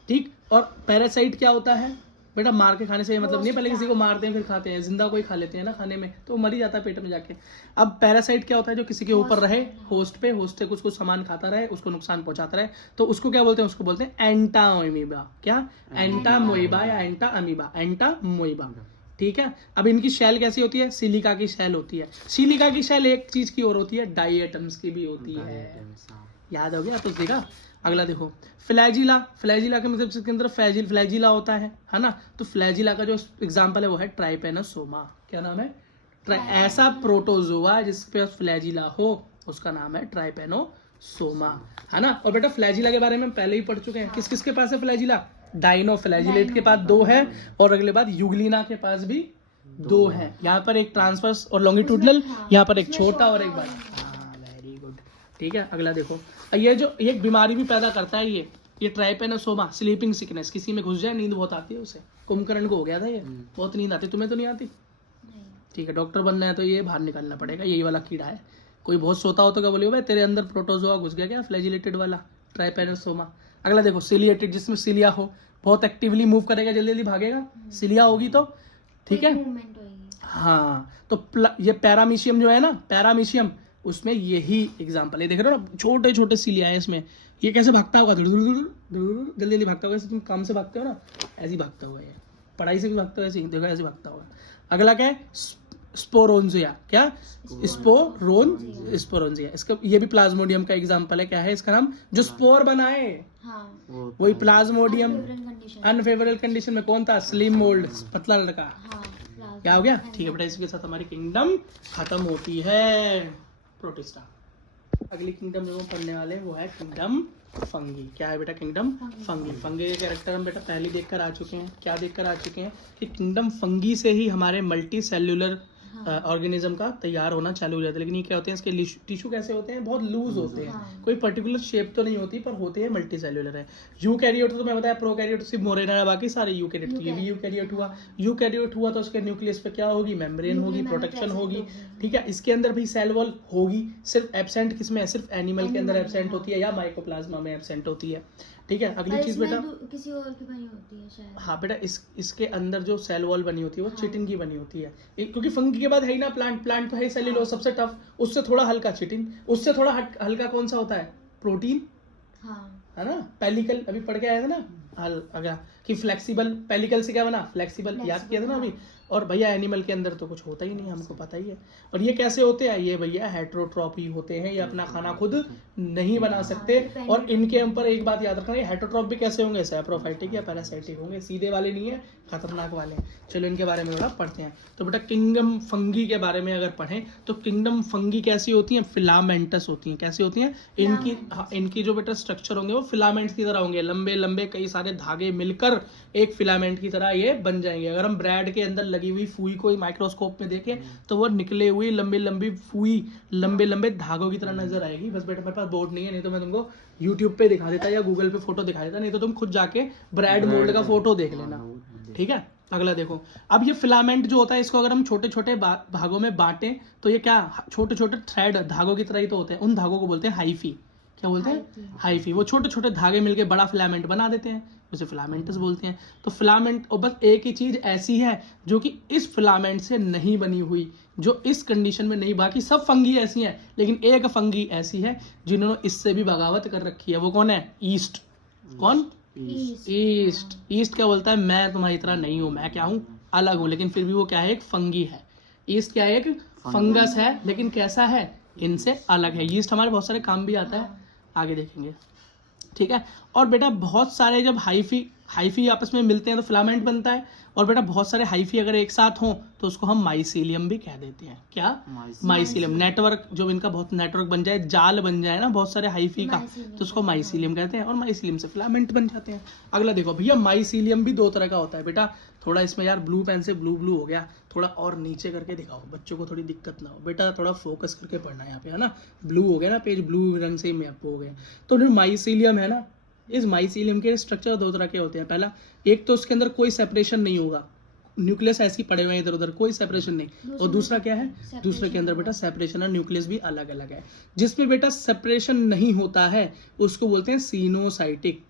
ठीक। और पैरासाइट क्या होता है बेटा? मार के खाने से मतलब नहीं, पहले किसी को मारते हैं फिर खाते हैं, जिंदा कोई खा लेते हैं ना खाने में, तो मर ही जाता है पेट में जाके। अब पैरासाइट क्या होता है? जो किसी के ऊपर रहे, होस्ट पे, होस्ट से कुछ कुछ सामान खाता रहे, उसको नुकसान पहुंचाता रहे, तो उसको क्या बोलते हैं? उसको बोलते हैं एंटामोइबा। क्या? एंटामोइबा या एंटा अमीबा, एंटामोइबा। ठीक है। अब इनकी शेल कैसी होती है? सिलिका की शेल होती है। सिलिका की शेल एक चीज की और होती है, डाइएटम्स की भी होती है। याद हो गया तो देखा। अगला देखो, फ्लैजिला। फ्लैजिला के मतलब इसके अंदर फ्लैजिला होता है ना? तो फ्लैजिला का जो एग्जांपल है वो है ट्राइपेनोसोमा। क्या नाम है? ऐसा प्रोटोजोआ जिसपे फ्लैजिला हो उसका नाम है ट्राइपेनोसोमा, है ना? और बेटा फ्लैजिला के बारे में पहले ही पढ़ चुके हैं। किस किस के पास है फ्लैजिला? डाइनो फ्लैजिलेट के पास 2 है, और अगले बाद यूग्लिना के पास भी 2 है। यहाँ पर एक ट्रांसवर्स और लॉन्गिट्यूडनल, यहाँ पर एक छोटा और एक बड़ा। हाँ, वेरी गुड। ठीक है, अगला देखो, ये जो एक बीमारी भी पैदा करता है ये ट्राइपेनोसोमा, स्लीपिंग सिकनेस। किसी में घुस जाए, नींद बहुत आती है उसे। कुंभकर्ण को हो गया था ये, बहुत नींद आती। तुम्हें तो नहीं आती? ठीक है, डॉक्टर बनना है तो ये बाहर निकालना पड़ेगा, यही वाला कीड़ा है। कोई बहुत सोता हो तो क्या बोलिए भाई तेरे अंदर प्रोटोजोआ घुस गया क्या? फ्लैजिलेटेड वाला ट्राइपेनोसोमा। अगला देखो, सिलिएटेड, जिसमें सिलिया हो, बहुत एक्टिवली मूव करेगा, जल्दी जल्दी भागेगा, सिलिया होगी तो। ठीक है, हाँ। तो ये पैरामीशियम जो है ना, पैरामीशियम, उसमें यही एग्जांपल है। देख रहे हो ना, छोटे छोटे सिलिया है इसमें। ये कैसे भागता होगा? जल्दी जल्दी भागता होगा, जैसे तुम काम से भागते हो ना, ऐसे ही भागता होगा ये। पढ़ाई से भी भागता हो ऐसे ही, देखो ऐसे भागता होगा। अगला क्या है? स्पोरोन्जिया। क्या? स्पोरोन्जिया। इसका ये भी प्लाज्मोडियम का एग्जांपल है। क्या है इसका नाम? जो स्पोर बनाए, वही प्लाज्मोडियम। अनफेवरेबल कंडीशन में कौन था? स्लिम मोल्ड, पतला लड़का। क्या हो गया? ठीक है बेटा, इसके साथ हमारी किंगडम खत्म होती है, प्रोटिस्टा। अगली किंगडम जो हम पढ़ने वाले हैं वो है किंगडम फंगी। क्या है बेटा? Kingdom fungi. फंगी के कैरेक्टर हम बेटा पहले देख कर आ चुके हैं। क्या देख कर आ चुके हैं? कि किंगडम फंगी से ही हमारे मल्टी सेल्यूलर ऑर्गेनिज्म का तैयार होना चालू हो जाता है। लेकिन ये क्या होते हैं? इसके टिश्यू कैसे होते हैं? बहुत लूज होते हैं। कोई पर्टिकुलर शेप तो नहीं होती, पर होते हैं मल्टी सेल्यूलर है। यूकैरियोट तो मैं बताया, प्रोकैरियोट सिर्फ मोरेना है, बाकी सारे यूकैरियोट। तो ये भी यूकैरियोट हुआ। यूकैरियोट हुआ तो उसके न्यूक्लियस पे क्या होगी? मेम्ब्रेन होगी, प्रोटेक्शन होगी। ठीक है, इसके अंदर भी सेल वॉल होगी। सिर्फ एब्सेंट किसमें है? सिर्फ एनिमल के अंदर एब्सेंट होती है या माइकोप्लाज्मा में एब्सेंट होती है। ठीक है, अगली चीज बेटा, किसी और की बनी होती है शायद। हाँ बेटा, इसके अंदर जो सेल वॉल बनी होती है वो चिटिन की बनी होती है। क्योंकि फंगी के बाद है ही ना प्लांट तो है सेल्यूलोज सबसे टफ, उससे थोड़ा हल्का चिटिन, उससे थोड़ा हल्का कौन सा होता है? प्रोटीन, है ना? पेलिकल अभी पढ़ के आया था ना, अगर कि फ्लेक्सिबल, पेलिकल से क्या बना? फ्लेक्सिबल, याद किया था ना अभी। और भैया एनिमल के अंदर तो कुछ होता ही नहीं, हमको पता ही है। और ये कैसे होते हैं? ये भैया हेटेरोट्रॉपी होते हैं, ये अपना खाना खुद नहीं बना सकते। और इनके ऊपर एक बात याद रखना, ये हेटेरोट्रॉप भी कैसे होंगे? सैप्रोफाइटिक या पैरासाइटिक होंगे, सीधे वाले नहीं है, खतरनाक वाले। चलो इनके बारे में थोड़ा पढ़ते हैं। तो बेटा किंगडम फंगी के बारे में अगर पढ़ें तो किंगडम फंगी कैसी होती हैं? फिलामेंटस होती हैं। कैसी होती हैं? इनकी जो बेटा स्ट्रक्चर होंगे वो फिलामेंट्स की तरह होंगे, लंबे लंबे कई सारे धागे मिलकर एक फिलामेंट की तरह ये बन जाएंगे। अगर हम ब्रेड के अंदर लगी हुई फुई को माइक्रोस्कोप में देखें तो वो निकले हुई लंबी लंबी फुई लंबे लंबे धागों की तरह नजर आएगी। बस बेटा मेरे पास बोर्ड नहीं है, नहीं तो मैं तुमको यूट्यूब पे दिखा देता या गूगल पे फोटो दिखा देता, नहीं तो तुम खुद जाके ब्रेड मोल्ड का फोटो देख लेना। ठीक है, अगला देखो। अब ये फिलामेंट जो होता है इसको अगर हम छोटे छोटे भागों में बांटें तो ये क्या? छोटे छोटे थ्रेड धागों की तरह ही तो होते हैं। उन धागों को बोलते हैं हाइफी। क्या बोलते हैं, हाइफी। वो छोटे छोटे धागे मिलके बड़ा फिलामेंट बना देते हैं, उसे फिलामेंटस बोलते हैं। तो फिलामेंट, और बस एक ही चीज ऐसी है जो कि इस फिलामेंट से नहीं बनी हुई, जो इस कंडीशन में नहीं, बाकी सब फंगी ऐसी हैं, लेकिन एक फंगी ऐसी है जिन्होंने इससे भी बगावत कर रखी है। वो कौन है, ईस्ट। कौन, ईस्ट। ईस्ट क्या बोलता है, मैं तुम्हारी तरह नहीं हूं, मैं क्या हूं, अलग हूं, लेकिन फिर भी वो क्या है, एक फंगी है। ईस्ट क्या है, एक फंगस है, लेकिन कैसा है, इनसे अलग है। ईस्ट हमारे बहुत सारे काम भी आता है, आगे देखेंगे, ठीक है। और बेटा बहुत सारे जब हाइफी आपस में मिलते हैं तो फिलामेंट बनता है, और बेटा बहुत सारे हाइफी अगर एक साथ हों तो उसको हम माइसीलियम भी कह देते हैं। क्या, माइसीलियम। नेटवर्क, जो इनका बहुत नेटवर्क बन जाए, जाल बन जाए ना बहुत सारे हाइफी का, तो उसको माइसीलियम कहते हैं, और माइसीलियम से फिलामेंट बन जाते हैं। अगला देखो भैया, माइसीलियम भी दो तरह का होता है बेटा। थोड़ा इसमें यार ब्लू पेन से ब्लू ब्लू हो गया, थोड़ा और नीचे करके दिखाओ, बच्चों को थोड़ी दिक्कत ना हो बेटा, थोड़ा फोकस करके पढ़ना है यहाँ पे, है ना। ब्लू हो गया ना पेज, ब्लू रंग से ही मैप हो गया। तो जो माइसीलियम है ना, इस माइसीलियम के स्ट्रक्चर दो तरह के होते हैं। पहला, एक तो उसके अंदर कोई सेपरेशन नहीं होगा, न्यूक्लियस ऐसे ही पड़े हुए हैं इधर उधर, कोई सेपरेशन नहीं। और दूसरा क्या है, दूसरे के अंदर बेटा सेपरेशन और न्यूक्लियस भी अलग अलग है। जिसमें बेटा सेपरेशन नहीं होता है उसको बोलते हैं सीनोसाइटिक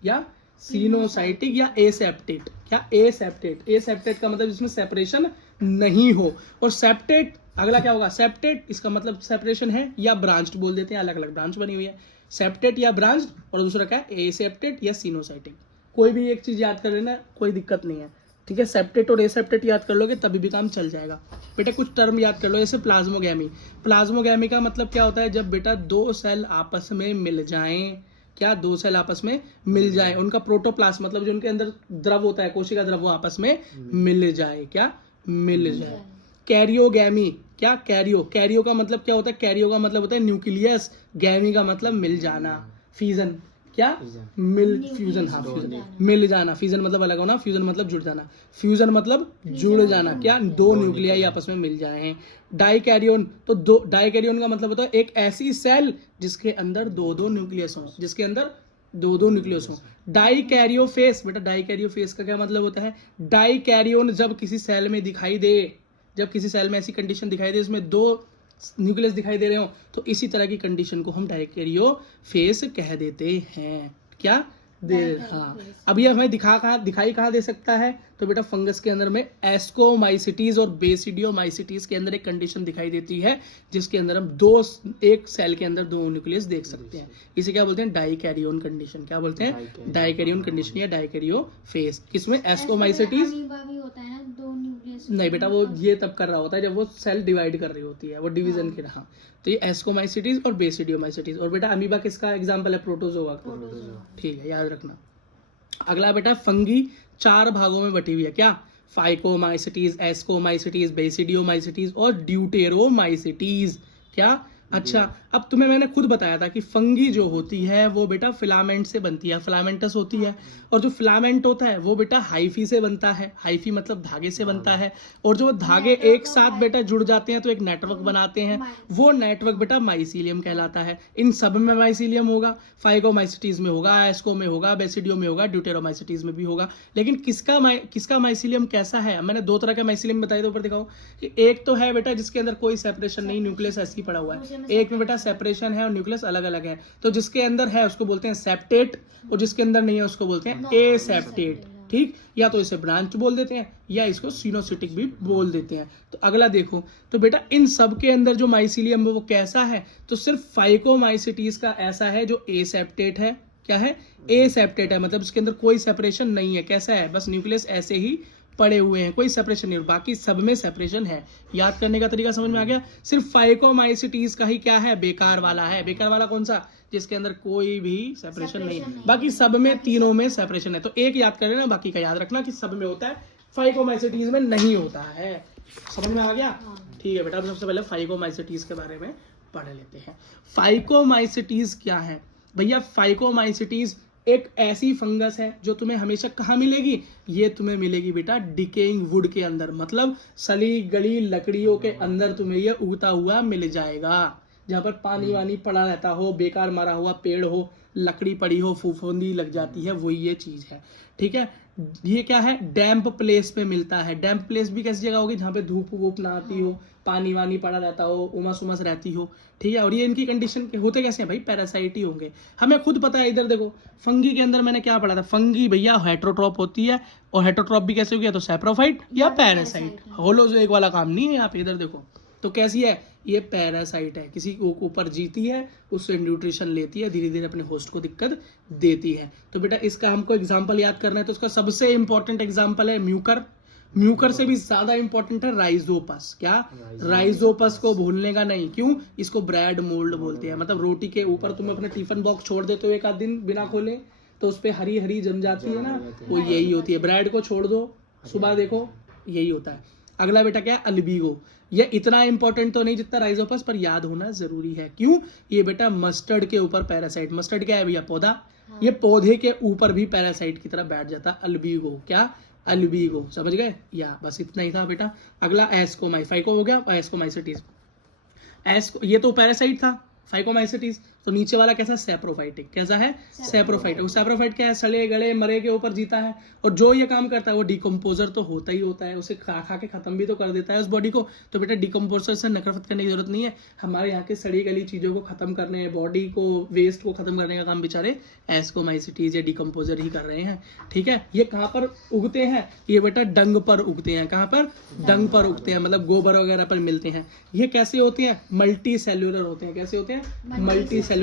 या एसेप्टेट। क्या, एसेप्टेट। एसेप्टेट का मतलब जिसमें सेपरेशन नहीं हो। और सेप्टेट, अगला क्या होगा, सेप्टेट, इसका मतलब सेपरेशन है, या ब्रांच्ड बोल देते हैं, अलग अलग ब्रांच बनी हुई है, सेप्टेट या ब्रांच्ड। और दूसरा क्या है, एसेप्टेट या सीनोसाइटिक। कोई भी एक चीज याद कर लेना, कोई दिक्कत नहीं है, ठीक है। सेप्टेट और एसेप्टेट याद कर लोगे तभी भी काम चल जाएगा। बेटा कुछ टर्म याद कर लो, जैसे प्लाज्मोगैमी। प्लाज्मोगैमी का मतलब क्या होता है, जब बेटा दो सेल आपस में मिल जाएं, क्या, दो सेल आपस में मिल जाए, उनका प्रोटोप्लास्ट मतलब जो उनके अंदर द्रव होता है, कोशिका द्रव, वो आपस में मिल जाए, क्या, मिल जाए। कैरियोगैमी, क्या, कैरियो का मतलब क्या होता है, कैरियो का मतलब होता है न्यूक्लियस, गैमी का मतलब मिल जाना, फ्यूजन, क्या, फ्यूजन, हाँ फ्यूजन, मिल जाना, फ्यूजन मतलब अलग होना, फ्यूजन मतलब जुड़ जाना, फ्यूजन मतलब जुड़ जाना, क्या, दो न्यूक्लियाई आपस में मिल जाए। डाइकैरियोन, तो दो, डाइकैरियोन का मतलब होता है एक ऐसी सेल जिसके अंदर दो दो न्यूक्लियस हो, जिसके अंदर दो दो न्यूक्लियस हो। डाइकैरियोफेस, बेटा डाइकैरियोफेस का क्या मतलब होता है, डाइकैरियोन जब किसी सेल में दिखाई दे, जब किसी सेल में ऐसी कंडीशन दिखाई दे इसमें दो न्यूक्लियस दिखाई दे रहे हो, तो इसी तरह की कंडीशन को हम डाइकैरियोफेस कह देते हैं। क्या, हाँ। अब ये हमें दिखाई कहाँ दे सकता है, तो बेटा फंगस के अंदर में एस्कोमाइसिटीज और बेसिडियोमाइसिटीज के अंदर एक कंडीशन दिखाई देती है, जिसके अंदर हम एक सेल के अंदर दो न्यूक्लियस देख सकते हैं। इसे क्या बोलते हैं, डाइकैरियोन कंडीशन। क्या बोलते हैं, डाइकैरियोन कंडीशन या डाइकैरियोफेस। किसमें, एस्कोमाइसिटीज नहीं बेटा, वो ये तब कर रहा होता है जब वो सेल डिवाइड कर रही होती है, वो डिवीजन के रहा। तो ये एस्कोमाइसिटीज और बेसिडियोमाइसिटीज। और बेटा अमीबा किसका एग्जांपल है, प्रोटोजोआ का, ठीक है, याद रखना। अगला बेटा, फंगी 4 भागों में बटी हुई है, क्या, फाइकोमाइसिटीज, एस्कोमाइसिटीज, बेसिडियोमाइसिटीज और ड्यूटेरोमाइसिटीज। क्या, अच्छा, अब तुम्हें मैंने खुद बताया था कि फंगी जो होती है वो बेटा फिलामेंट से बनती है, फिलामेंटस होती है। और जो फिलामेंट होता है वो बेटा हाइफी से बनता है, हाइफी मतलब धागे से बनता है। और जो धागे एक साथ बेटा जुड़ जाते हैं तो एक नेटवर्क बनाते हैं, वो नेटवर्क बेटा माइसीलियम कहलाता है। इन सब में माइसीलियम होगा, फाइकोमाइसिटीज में होगा, एस्को में होगा, बेसिडियो में होगा, ड्यूटेरोमाइसिटीज में भी होगा। लेकिन किसका माइसीलियम कैसा है, मैंने 2 तरह का माइसीलियम बताया था ऊपर दिखाओ कि एक तो है बेटा जिसके अंदर कोई सेपरेशन नहीं, न्यूक्लियस ऐसे ही पड़ा हुआ है। एक में बेटा सेपरेशन है और न्यूक्लियस अलग अलग है। तो जिसके अंदर है उसको बोलते हैं सेप्टेट, और जिसके अंदर नहीं है उसको बोलते हैं एसेप्टेट, ठीक। या तो इसे ब्रांच बोल देते हैं या इसको सीनोसिटिक भी बोल देते हैं। तो अगला देखो, तो बेटा इन सब के अंदर जो माइसीलियम है वो कैसा है, तो सिर्फ फाइकोमाइसिटीज का ऐसा है जो एसेप्टेट है। क्या है, एसेप्टेट है, मतलब इसके अंदर कोई सेपरेशन नहीं है। कैसा है, बस न्यूक्लियस ऐसे ही पड़े हुए हैं, कोई सेपरेशन नहीं, बाकी सब में सेपरेशन है। याद करने का तरीका समझ में आ गया। सिर्फ फाइकोमाइसिटीज का ही क्या है, बेकार वाला है। बेकार वाला कौन सा, जिसके अंदर कोई भी सेपरेशन नहीं, बाकी सब में तीनों में सेपरेशन है। तो एक याद कर लेना, बाकी का याद रखना कि सब में होता है, फाइकोमाइसिटीज में नहीं होता है। समझ में आ गया, ठीक है बेटा। अब सबसे पहले फाइकोमाइसिटीज के बारे में पढ़ लेते हैं। फाइकोमाइसिटीज क्या है भैया, फाइकोमाइसिटीज एक ऐसी फंगस है जो तुम्हें हमेशा कहाँ मिलेगी, ये तुम्हें मिलेगी बेटा डिकेइंग वुड के अंदर, मतलब सली गली लकड़ियों के अंदर तुम्हें ये उगता हुआ मिल जाएगा। जहाँ पर पानी वानी पड़ा रहता हो, बेकार मरा हुआ पेड़ हो, लकड़ी पड़ी हो, फूफूंदी लग जाती है, वही ये चीज़ है। ठीक है, ये क्या है, डैम्प प्लेस पे मिलता है। डैम्प प्लेस भी कैसी जगह होगी, जहाँ पे धूप वूप ना आती हो, पानी वानी पड़ा रहता हो, उमस उमस रहती हो। ठीक है, और ये इनकी कंडीशन के होते कैसे हैं भाई, पैरासाइट ही होंगे। हमें खुद पता है, इधर देखो फंगी के अंदर मैंने क्या पढ़ा था, फंगी भैया हेटरोट्रॉप होती है, और हेटरोट्रॉप भी कैसे हो गया, तो सैप्रोफाइट या पैरासाइट। होलोजोइक वाला काम नहीं है यहाँ पे। इधर देखो तो कैसी है, ये पैरासाइट है, किसी को ऊपर जीती है, उससे न्यूट्रिशन लेती है, धीरे धीरे अपने होस्ट को दिक्कत देती है। तो बेटा इसका हमको एग्जाम्पल याद करना है, तो उसका सबसे इंपॉर्टेंट एग्जाम्पल है म्यूकर। म्यूकर से भी ज्यादा इंपॉर्टेंट है राइजोपस। क्या, राइजोपस को भूलने का नहीं। क्यों, इसको ब्रेड मोल्ड बोलते हैं। मतलब रोटी के ऊपर तुम अपना टिफिन बॉक्स छोड़ देते हो एक आध दिन बिना खोले, तो उस पर हरी हरी जम जाती है ना, वो यही होती है। ब्रेड को छोड़ दो, सुबह देखो यही होता है। अगला बेटा क्या है, अल्बिगो। ये इतना इंपॉर्टेंट तो नहीं जितना राइजोपस, पर याद होना जरूरी है। क्यों, ये बेटा मस्टर्ड के ऊपर पैरासाइट। मस्टर्ड क्या है भैया, पौधा। ये पौधे के ऊपर भी पैरासाइट की तरह बैठ जाता है, अल्बिगो। क्या, अल्बिगो, समझ गए। या बस इतना ही था बेटा। अगला एस्कोमाई, फाइको हो गया, एस्कोमाइसिटीज। ये तो पैरासाइट था, फाइकोमाइसिटीज। तो नीचे वाला कैसा, सैप्रोफाइटिक। कैसा है, सैप्रोफाइटिक। सैप्रोफाइट क्या है, सड़े गले मरे के ऊपर जीता है, और जो ये काम करता है वो डिकम्पोजर तो होता ही होता है, उसे खा खा के खत्म भी तो कर देता है उस बॉडी को। तो बेटा डिकम्पोजर से नफरत करने की जरूरत नहीं है। हमारे यहाँ के सड़ी गली चीजों को खत्म करने, बॉडी को, वेस्ट को खत्म करने का काम बेचारे एस्कोमाइसिटीज या डिकम्पोजर ही कर रहे हैं। ठीक है, ये कहाँ पर उगते हैं, ये बेटा डंग पर उगते हैं। कहाँ पर, डंग पर उगते हैं, मतलब गोबर वगैरह पर मिलते हैं। ये कैसे होते हैं, मल्टी सेल्यूलर होते हैं। कैसे होते हैं, मल्टी सेल्यूलर।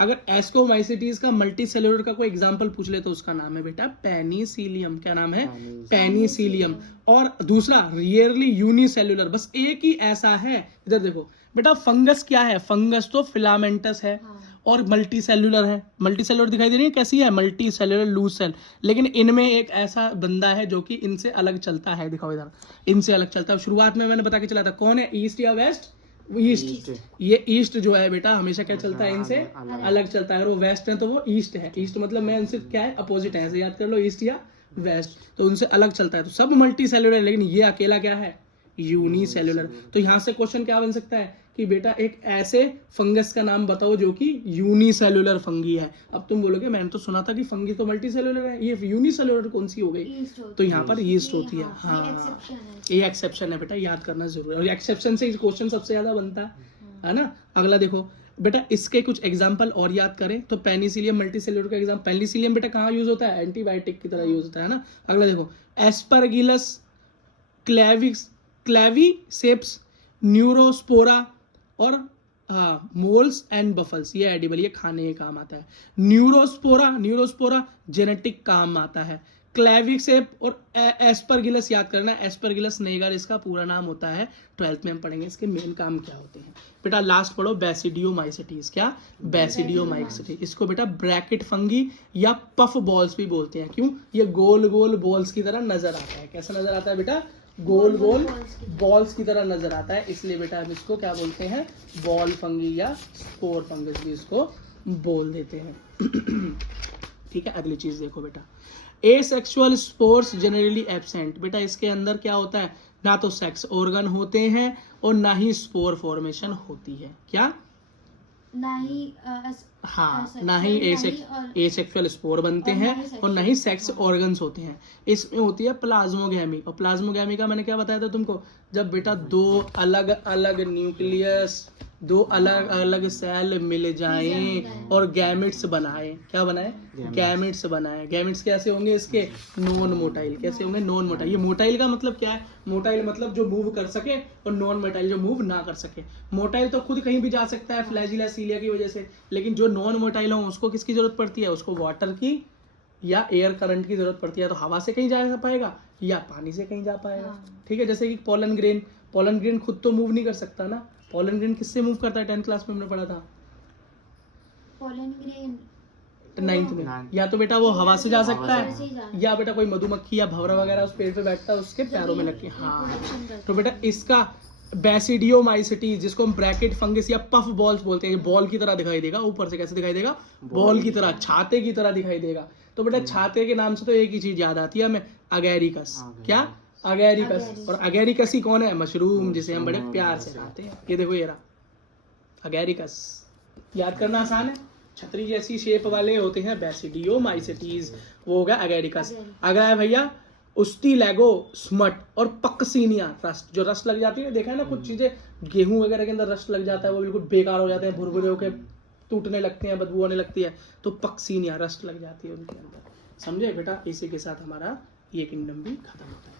अगर एस्कोमाइसिटीज का मल्टी सेल्यूलर का कोई एग्जांपल पूछ ले तो उसका नाम है बेटा पेनिसिलियम। क्या नाम है, पेनिसिलियम। और दूसरा रियरली यूनिसेल्यूलर, बस एक ही ऐसा है। इधर देखो बेटा, फंगस क्या है, फंगस तो फिलामेंटस है, और मल्टी सेल्यूलर है। मल्टी सेल्यूलर दिखाई दे रही है, कैसी है, मल्टी सेल्यूलर लूज सेल। लेकिन इनमें एक ऐसा बंदा है जो कि इनसे अलग चलता है। दिखाओ इधर, इनसे अलग चलता है। शुरुआत में मैंने बता के चला था, कौन है, ईस्ट या वेस्ट, ईस्ट। ये ईस्ट जो है बेटा हमेशा क्या चलता है, इनसे अलग चलता है। अगर वो वेस्ट है तो वो ईस्ट है। ईस्ट मतलब मैं इनसे क्या है, अपोजिट है, ऐसे याद कर लो, ईस्ट या वेस्ट। तो उनसे अलग चलता है। तो सब मल्टी सेल्यूलर, लेकिन ये अकेला क्या है, यूनिसेल्यूलर। तो यहाँ से क्वेश्चन क्या बन सकता है कि बेटा एक ऐसे फंगस का नाम बताओ जो कि यूनिसेल्यूलर फंगी है। अब तुम बोलोगे मैंने तो सुना था कि फंगी तो मल्टी सेल्यूलर है, ये यूनिसेल्यूलर कौन सी हो गई। तो यहाँ पर यीस्ट होती है। हाँ, ये एक्सेप्शन है बेटा, याद करना जरूरी है। और एक्सेप्शन से क्वेश्चन सबसे ज्यादा बनता है ना। अगला देखो बेटा, इसके कुछ एग्जाम्पल और याद करें तो पेनिसिलियम मल्टी सेल्यूलर का एग्जाम्पल। पेनिसिलियम बेटा कहाँ यूज होता है, एंटीबायोटिक की तरह यूज होता है ना। अगला देखो, एस्परगिलस क्लेविसेप्स, न्यूरोस्पोरा, और हाँ मोल्स एंड बफल्स, ये एडिबल, ये खाने के काम आता है। न्यूरोस्पोरा जेनेटिक काम आता है। क्लेविसेप और एस्परगिलस याद करना, एस्परगिलस नेगर इसका पूरा नाम होता है। 12th में हम पढ़ेंगे इसके मेन काम क्या होते हैं। बेटा लास्ट पढ़ो, बेसिडियोमाइसिटीज। क्या, बेसिडियोमाइसिटीज। इसको बेटा ब्रैकेट फंगी या पफ बॉल्स भी बोलते हैं। क्यों, ये गोल गोल बॉल्स की तरह नजर आता है। कैसा नजर आता है बेटा, गोल गोल बॉल्स की तरह नजर आता है, इसलिए बेटा हम इसको क्या बोलते हैं, बॉल फंगी या स्पोर फंगस भी इसको बोल देते हैं। ठीक है, अगली चीज देखो बेटा, एसेक्सुअल स्पोर्स जनरली एब्सेंट। बेटा इसके अंदर क्या होता है, ना तो सेक्स ऑर्गन होते हैं और ना ही स्पोर फॉर्मेशन होती है। क्या, ना ही हाँ, ना ही एसेक्सुअल स्पोर बनते हैं और ना ही सेक्स ऑर्गन्स होते हैं। इसमें होती है प्लाज्मोगैमी। और प्लाज्मोगैमी का मैंने क्या बताया था तुमको, जब बेटा दो अलग अलग न्यूक्लियस, दो अलग अलग सेल मिल जाएं और गैमेट्स बनाए। क्या बनाए, गैमेट्स बनाए। गैमेट्स कैसे होंगे इसके, नॉन मोटाइल। कैसे होंगे, नॉन मोटाइल। ये मोटाइल का मतलब क्या है, मोटाइल मतलब जो मूव कर सके, और नॉन मोटाइल जो मूव ना कर सके। मोटाइल तो खुद कहीं भी जा सकता है फ्लैजिला सीलिया की वजह से, लेकिन जो नॉन मोटाइल हो उसको किसकी जरूरत पड़ती है, उसको वाटर की या एयर करंट की जरूरत पड़ती है। तो हवा से कहीं जा पाएगा या पानी से कहीं जा पाएगा। ठीक है, जैसे कि पोलन ग्रेन खुद तो मूव नहीं कर सकता ना। पोलन ग्रेन किससे मूव करता है, 10th क्लास में हमने पढ़ा था, पोलन ग्रेन 9th में। या तो बेटा वो हवा से जा सकता है, या बेटा कोई मधुमक्खी या भंवरा वगैरह उस पेड़ पे बैठता है उसके पैरों में लग के। हाँ, तो बेटा इसका बेसिडियोमाइसिटीज, जिसको हम ब्रैकेट फंगस या पफ बॉल्स बोलते हैं, बॉल की तरह दिखाई देगा। ऊपर से कैसे दिखाई देगा, बॉल की तरह, छाते की तरह दिखाई देगा। तो बेटा छाते के नाम से तो एक ही चीज याद आती है हमें, अगेरिकस। क्या, अगेरिकस। और अगेरिकस ही कौन है, मशरूम, जिसे हम बड़े प्यार से खाते हैं। ये देखो ये रहा अगेरिकस याद करना आसान है, छतरी जैसी शेप वाले होते हैं बेसिडियोमाइसिटीज, वो हो गया अगेरिकस। अगला है भैया उस्टीलैगो स्मट और पक्सीनिया रस्ट, जो रस्ट लग जाती है, देखा है ना कुछ चीजें गेहूं वगैरह के अंदर रस्ट लग जाता है, वो बिल्कुल बेकार हो जाते हैं, भुरभुरे होकर टूटने लगते हैं, बदबू होने लगती है, तो पक्सीनिया रस्ट लग जाती है उनके अंदर। समझे बेटा, इसी के साथ हमारा ये किंगडम भी खत्म होता है।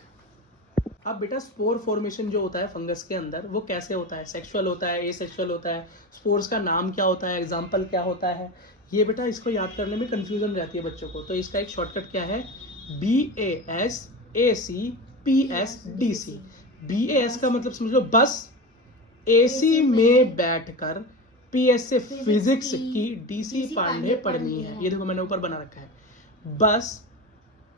अब बेटा स्पोर फॉर्मेशन जो होता है फंगस के अंदर वो कैसे होता है, सेक्सुअल होता है, एसेक्सुअल होता है, स्पोर्स का नाम क्या होता है, एग्जाम्पल क्या होता है, ये बेटा इसको याद करने में कंफ्यूजन रहती है बच्चों को। तो इसका एक शॉर्टकट क्या है, BASACPSDC। BAS का मतलब समझ लो बस, AC में बैठकर, PS से फिजिक्स की, DC पांडे पढ़नी है। ये देखो मैंने ऊपर बना रखा है, बस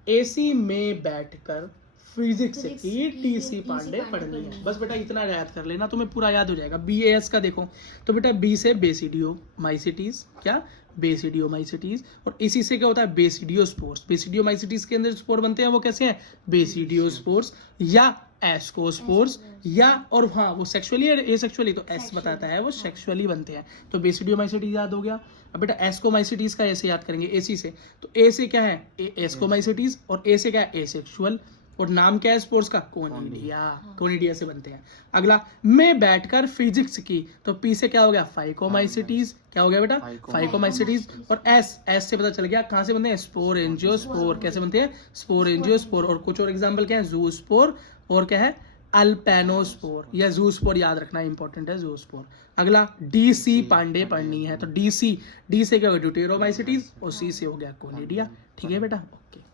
AC में बैठकर फिजिक्स की DC पांडे पढ़नी है। बस बेटा इतना याद कर लेना, तुम्हें पूरा याद हो जाएगा। BAS का देखो तो बेटा B से बेसिडियोमाइसिटीज, क्या बेसिडियोमाइसिटीज, और इसी से क्या होता है बेसिडियोस्पोर्स। बेसिडियोमाइसिटीज के अंदर स्पोर बनते हैं वो कैसे हैं, बेसिडियोस्पोर्स या एस्कोस्पोर्स, या और हाँ वो सेक्सुअली और एसेक्सुअली, तो एस बताता है वो सेक्सुअली बनते हैं। तो बेसिडियोमाइसिटीज याद हो गया। अब बेटा एस्कोमाइसिटीज का ऐसे याद करेंगे AC से, तो A से क्या है एस्कोमाइसिटीज, और A से क्या है एसेक्सुअल, और नाम क्या है स्पोर्स का, कोनिडिया। कोनिडिया से बनते हैं। अगला में बैठकर फिजिक्स की, तो P से क्या हो गया फाइकोमाइसिटीज, क्या हो गया बेटा फाइकोमाइसिटीज, और S से पता चल गया कहाँ से बनते हैं स्पोर एंजियोस्पोर, कैसे बनते हैं स्पोर एंजियोस्पोर। और कुछ और एग्जांपल क्या है जूस्पोर, और क्या है अल्पेनोस्पोर, या जूस्पोर याद रखना इंपॉर्टेंट है जूस्पोर। अगला DC पांडे पढ़नी है, तो D से क्या होगा ड्यूटेरोमाइसिटीज, और C से हो गया कोनिडिया। ठीक है बेटा, ओके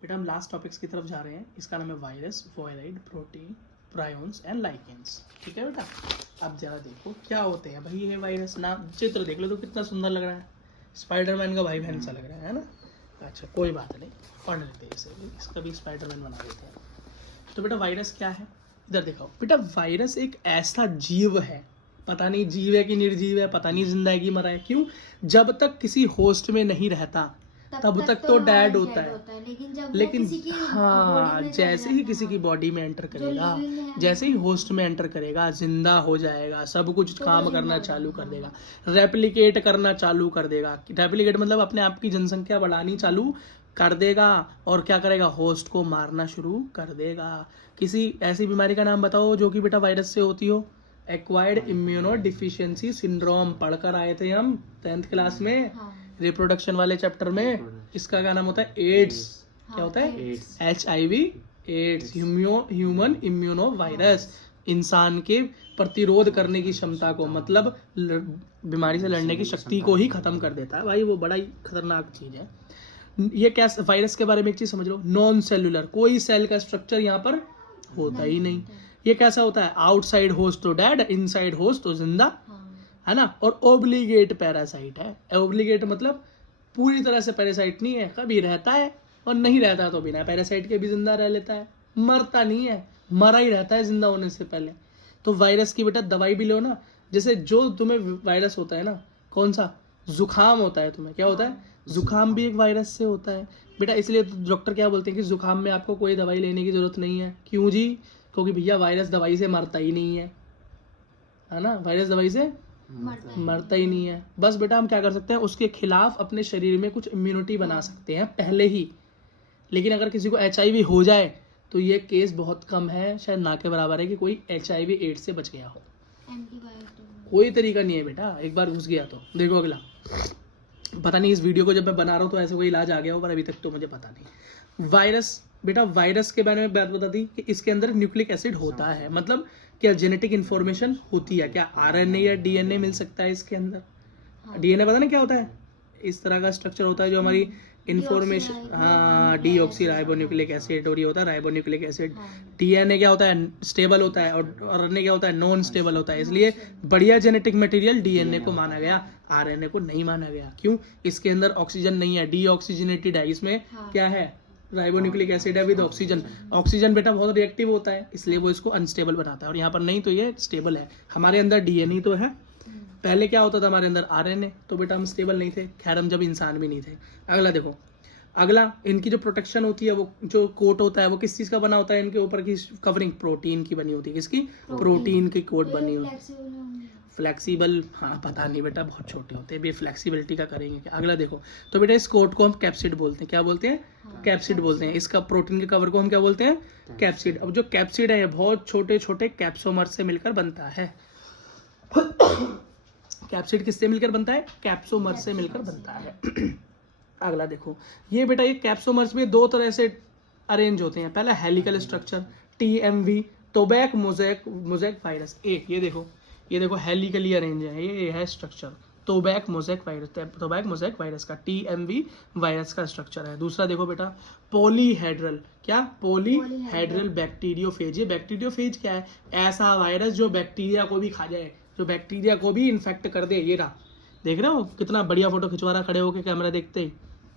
बेटा हम लास्ट टॉपिक्स की तरफ जा रहे हैं। इसका नाम है virus, viroid, protein, prions and lichens. ठीक है बेटा, अब जरा देखो क्या होते हैं भाई ये वायरस। ना चित्र देख लो तो कितना सुंदर लग रहा है, स्पाइडरमैन का भाई बहन सा लग रहा है ना। अच्छा कोई बात नहीं, पढ़ लेते हैं इसे, इसका भी स्पाइडरमैन बना देते हैं। तो बेटा वायरस क्या है, इधर दिखाओ बेटा। वायरस एक ऐसा जीव है, पता नहीं जीव है कि निर्जीव है, पता नहीं जिंदा है कि मरा है, क्यों, जब तक किसी होस्ट में नहीं रहता तब तक तो डेड होता है, लेकिन हाँ जैसे ही किसी की बॉडी में एंटर करेगा, जैसे ही होस्ट में एंटर करेगा जिंदा हो जाएगा, सब कुछ काम करना चालू कर देगा, रेप्लिकेट करना चालू कर देगा। रेप्लिकेट मतलब अपने आप की जनसंख्या बढ़ानी चालू कर देगा, और क्या करेगा होस्ट को मारना शुरू कर देगा। किसी ऐसी बीमारी का नाम बताओ जो कि बेटा वायरस से होती हो। एक्वायर्ड इम्यूनो डिफिशियंसी सिंड्रोम पढ़कर आए थे हम 10th क्लास में, रिप्रोडक्शन वाले चैप्टर में। इसका क्या नाम होता है एड्स, क्या होता है HIV AIDS, human immuno virus. इंसान के प्रतिरोध करने की क्षमता को, मतलब बीमारी से लड़ने की शक्ति को ही खत्म कर देता है भाई, वो बड़ा ही खतरनाक चीज है ये। क्या वायरस के बारे में एक चीज समझ लो, नॉन सेलुलर, कोई सेल का स्ट्रक्चर यहाँ पर होता ही नहीं। ये कैसा होता है, आउटसाइड होस्ट तो डेड, इनसाइड होस्ट तो जिंदा, है ना। और ओब्लिगेट पैरासाइट है। ओब्लिगेट मतलब पूरी तरह से पैरासाइट नहीं है, कभी रहता है और नहीं रहता तो बिना पैरासाइट के भी जिंदा रह लेता है, मरता नहीं है, मरा ही रहता है जिंदा होने से पहले। तो वायरस की बेटा दवाई भी लो ना, जैसे जो तुम्हें वायरस होता है ना, कौन सा जुकाम होता है तुम्हें, क्या होता है जुकाम भी एक वायरस से होता है बेटा। इसलिए तो डॉक्टर क्या बोलते हैं कि जुकाम में आपको कोई दवाई लेने की जरूरत नहीं है। क्यों जी, क्योंकि भैया वायरस दवाई से मरता ही नहीं है ना, वायरस दवाई से मरता ही नहीं है। बस बेटा हम क्या कर सकते हैं, उसके खिलाफ अपने शरीर में कुछ इम्यूनिटी बना सकते हैं पहले ही। लेकिन अगर किसी को HIV हो जाए तो ये केस बहुत कम है, शायद ना के बराबर है कि कोई HIV एड्स से बच गया हो। कोई तरीका नहीं है बेटा, एक बार घुस गया तो। देखो अगला, पता नहीं इस वीडियो को जब मैं बना रहा हूँ तो ऐसे कोई इलाज आ गया हो, पर अभी तक तो मुझे पता नहीं। वायरस बेटा, वायरस के बारे में बात बता दी कि इसके अंदर न्यूक्लिक एसिड होता है, मतलब क्या जेनेटिक इन्फॉर्मेशन होती है, क्या RNA या DNA मिल सकता है इसके अंदर। DNA पता नहीं क्या होता है, इस तरह का स्ट्रक्चर होता है जो हमारी इन्फॉर्मेशन, हाँ डीऑक्सी राइबोन्यूक्लिक एसिड, और ये होता है राइबोन्यूक्लिक एसिड। DNA क्या होता है स्टेबल होता है, और RNA क्या होता है नॉन स्टेबल होता है। इसलिए बढ़िया जेनेटिक मटेरियल DNA को माना गया, RNA को नहीं माना गया। क्यों, इसके अंदर ऑक्सीजन नहीं है, डीऑक्सीजनेटेड है। इसमें क्या है राइबोन्यूक्लिक एसिड है विद ऑक्सीजन। ऑक्सीजन बेटा बहुत रिएक्टिव होता है, इसलिए वो इसको अनस्टेबल बनाता है, और यहाँ पर नहीं, तो ये स्टेबल है। हमारे अंदर DNA तो है, पहले क्या होता था हमारे अंदर RNA, तो बेटा हम स्टेबल नहीं थे, खैर हम जब इंसान भी नहीं थे। अगला देखो, अगला इनकी जो प्रोटेक्शन होती है, वो जो कोट होता है वो किस चीज का बना होता है, इनके ऊपर की कवरिंग प्रोटीन की बनी होती है। किसकी, प्रोटीन की कोट बनी होती है। फ्लेक्सिबल, हाँ पता नहीं बेटा, बहुत छोटे होते हैं, भी फ्लेक्सिबिलिटी का करेंगे क्या। अगला देखो, तो बेटा इस कोट को हम कैप्सिड बोलते हैं, क्या बोलते हैं, कैप्सिड बोलते हैं। इसका प्रोटीन के कवर को हम क्या बोलते हैं, कैप्सिड। अब जो कैप्सिड है ये बहुत छोटे छोटे कैप्सोमर से मिलकर बनता है। कैप्सिड किससे मिलकर बनता है, कैप्सोमर से मिलकर बनता है। अगला देखो, ये बेटा ये कैप्सोमर्स में दो तरह से अरेंज होते हैं। पहला helical structure TMV, tobacco mosaic virus. एक ये देखो हेलिकली अरेंज है, ये है स्ट्रक्चर टोबैक मोज़ेक वायरस का, TMV वायरस का स्ट्रक्चर है। दूसरा देखो बेटा पॉलीहेड्रल, क्या, पॉलीहेड्रल बैक्टीरियोफेज। ये बैक्टीरियोफेज क्या है, ऐसा वायरस जो बैक्टीरिया को भी खा जाए, जो बैक्टीरिया को भी इन्फेक्ट कर दे। ये रहा, देख रहे हो कितना बढ़िया फोटो खिंचवा रहा खड़े होकर कैमरा देखते ही।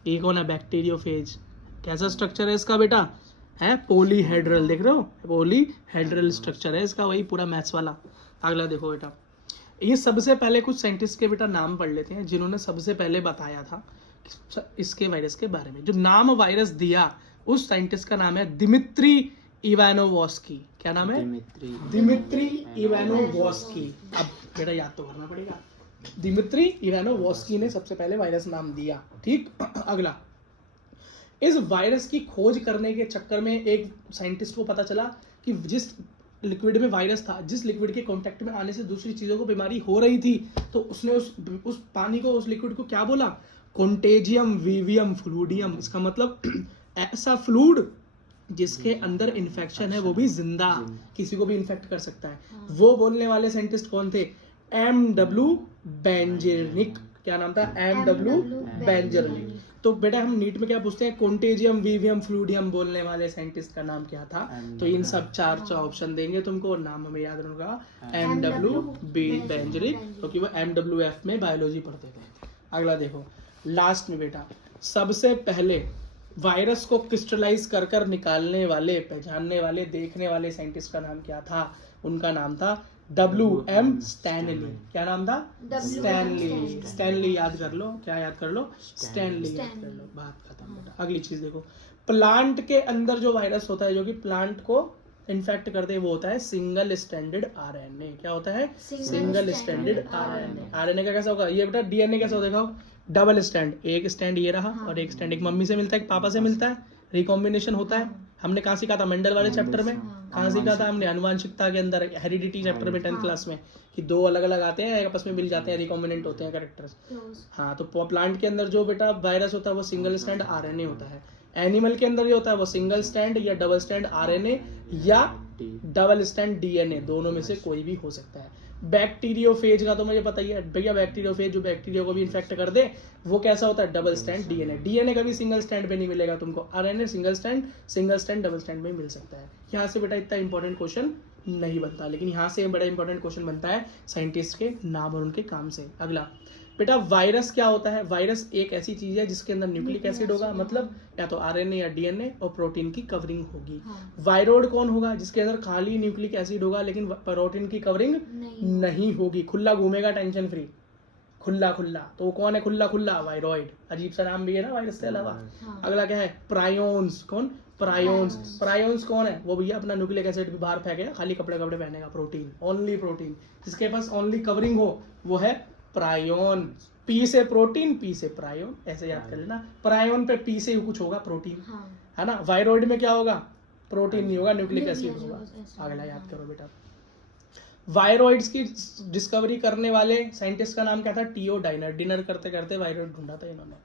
ये कौन है, बैक्टीरियोफेज। कैसा स्ट्रक्चर है इसका बेटा, है पॉलीहेड्रल, देख रहे हो पॉलीहेड्रल स्ट्रक्चर है इसका, वही पूरा मैथ्स वाला। अगला देखो बेटा, ये सबसे पहले कुछ साइंटिस्ट के बेटा नाम पढ़ लेते हैं जिन्होंने सबसे पहले बताया था इसके वायरस के बारे में। जो नाम वायरस दिया उस साइंटिस्ट का नाम है दिमित्री इवानोवस्की। क्या नाम है, दिमित्री इवानोवस्की। अब बेटा याद तो करना पड़ेगा, दिमित्री इवानोवस्की ने सबसे पहले वायरस नाम दिया, ठीक। अगला, इस वायरस की खोज करने के चक्कर में एक साइंटिस्ट को पता चला कि जिस लिक्विड में वायरस था, जिस लिक्विड के कांटेक्ट में आने से दूसरी चीज़ों को बीमारी हो रही थी, तो उसने उस पानी को, उस लिक्विड को क्या बोला, कॉन्टेजियम विवियम फ्लूडियम। इसका मतलब ऐसा फ्लूड जिसके अंदर इन्फेक्शन है, वो भी जिंदा, किसी को भी इन्फेक्ट कर सकता है। वो बोलने वाले साइंटिस्ट कौन थे, MW बेंजेनिक। क्या नाम था, MW बेंजेनिक। तो बेटा हम नीट में क्या पूछते हैं, कॉन्टेजियम विवियम फ्लूडियम बोलने वाले साइंटिस्ट का नाम क्या था। तो इन सब चार ऑप्शन देंगे तुमको और नाम हमें याद रखना, MW बेंजेनिक, क्योंकि वो MWF में बायोलॉजी पढ़ते थे। अगला देखो, लास्ट में बेटा सबसे पहले वायरस को क्रिस्टलाइज कर कर निकालने वाले, पहचानने वाले, देखने वाले साइंटिस्ट का नाम क्या था, उनका नाम था WM स्टैनली। क्या नाम था, स्टैनली याद कर लो, क्या याद कर लो, स्टैनली याद कर लो, बात खत्म बेटा। अगली चीज देखो, प्लांट के अंदर जो वायरस होता है जो कि प्लांट को इन्फेक्ट करते हैं, वो होता है सिंगल स्टैंडर्ड RNA। क्या होता है, सिंगल स्टैंडर्ड RNA। RNA का कैसा होगा, ये बेटा DNA कैसा होगा, देखो डबल स्टैंड, एक स्टैंड ये रहा और एक स्टैंड एक मम्मी से मिलता है, एक पापा से मिलता है, रिकॉम्बिनेशन होता है। हमने कहाँ सीखा था, मेंडल वाले चैप्टर में। कहाँ सीखा था हमने, अनुवांशिकता के अंदर, हेरिडिटी चैप्टर में 10th क्लास में, कि दो अलग अलग आते हैं, आपस में मिल जाते हैं, रिकॉम्बिनेंट होते हैं कैरेक्टर्स। हाँ, तो प्लांट के अंदर जो बेटा वायरस होता है वो सिंगल स्टैंड RNA होता है। एनिमल के अंदर ये होता है वो सिंगल स्टैंड या डबल स्टैंड RNA या डबल स्टैंड DNA, दोनों में से कोई भी हो सकता है। बैक्टीरियोफेज का तो मुझे पता ही है भैया, बैक्टीरियोफेज जो बैक्टीरिया को भी इन्फेक्ट कर दे, वो कैसा होता है, डबल स्टैंड DNA कभी सिंगल स्टैंड पे नहीं मिलेगा तुमको, RNA single stand double stand में मिल सकता है। यहाँ से बेटा इतना इंपॉर्टेंट क्वेश्चन नहीं बनता, लेकिन यहाँ से बड़ा इंपॉर्टेंट क्वेश्चन बनता है साइंटिस्ट के नाम और उनके काम से। अगला बेटा, वायरस क्या होता है, वायरस एक ऐसी चीज है जिसके अंदर न्यूक्लिक एसिड होगा, मतलब या तो RNA या DNA, और प्रोटीन की कवरिंग होगी। वायरोड कौन होगा, जिसके अंदर खाली न्यूक्लिक एसिड होगा लेकिन प्रोटीन की कवरिंग नहीं होगी, खुला घूमेगा, टेंशन फ्री, खुला। तो वो कौन है, खुला वायरॉइड। अजीब सा नाम भी है ना वायरस के अलावा। अगला क्या है, प्रायोन्स। कौन, प्रायोन्स कौन है, वो भैया अपना न्यूक्लिक एसिड भी बाहर फेंकेगा, खाली कपड़े पहनेगा, प्रोटीन, ओनली प्रोटीन, जिसके पास ओनली कवरिंग हो वो है प्रायोन। P से प्रोटीन, P से प्रायोन, ऐसे याद कर लेना। प्रायोन पे P से कुछ होगा, प्रोटीन, है ना। वायरॉइड में क्या होगा, प्रोटीन नहीं होगा, न्यूक्लिक एसिड होगा। अगला याद करो बेटा, वायरॉइड्स की डिस्कवरी करने वाले साइंटिस्ट का नाम क्या था, T.O. डाइनर। डिनर करते करते वायरॉइड ढूंढा था इन्होंने,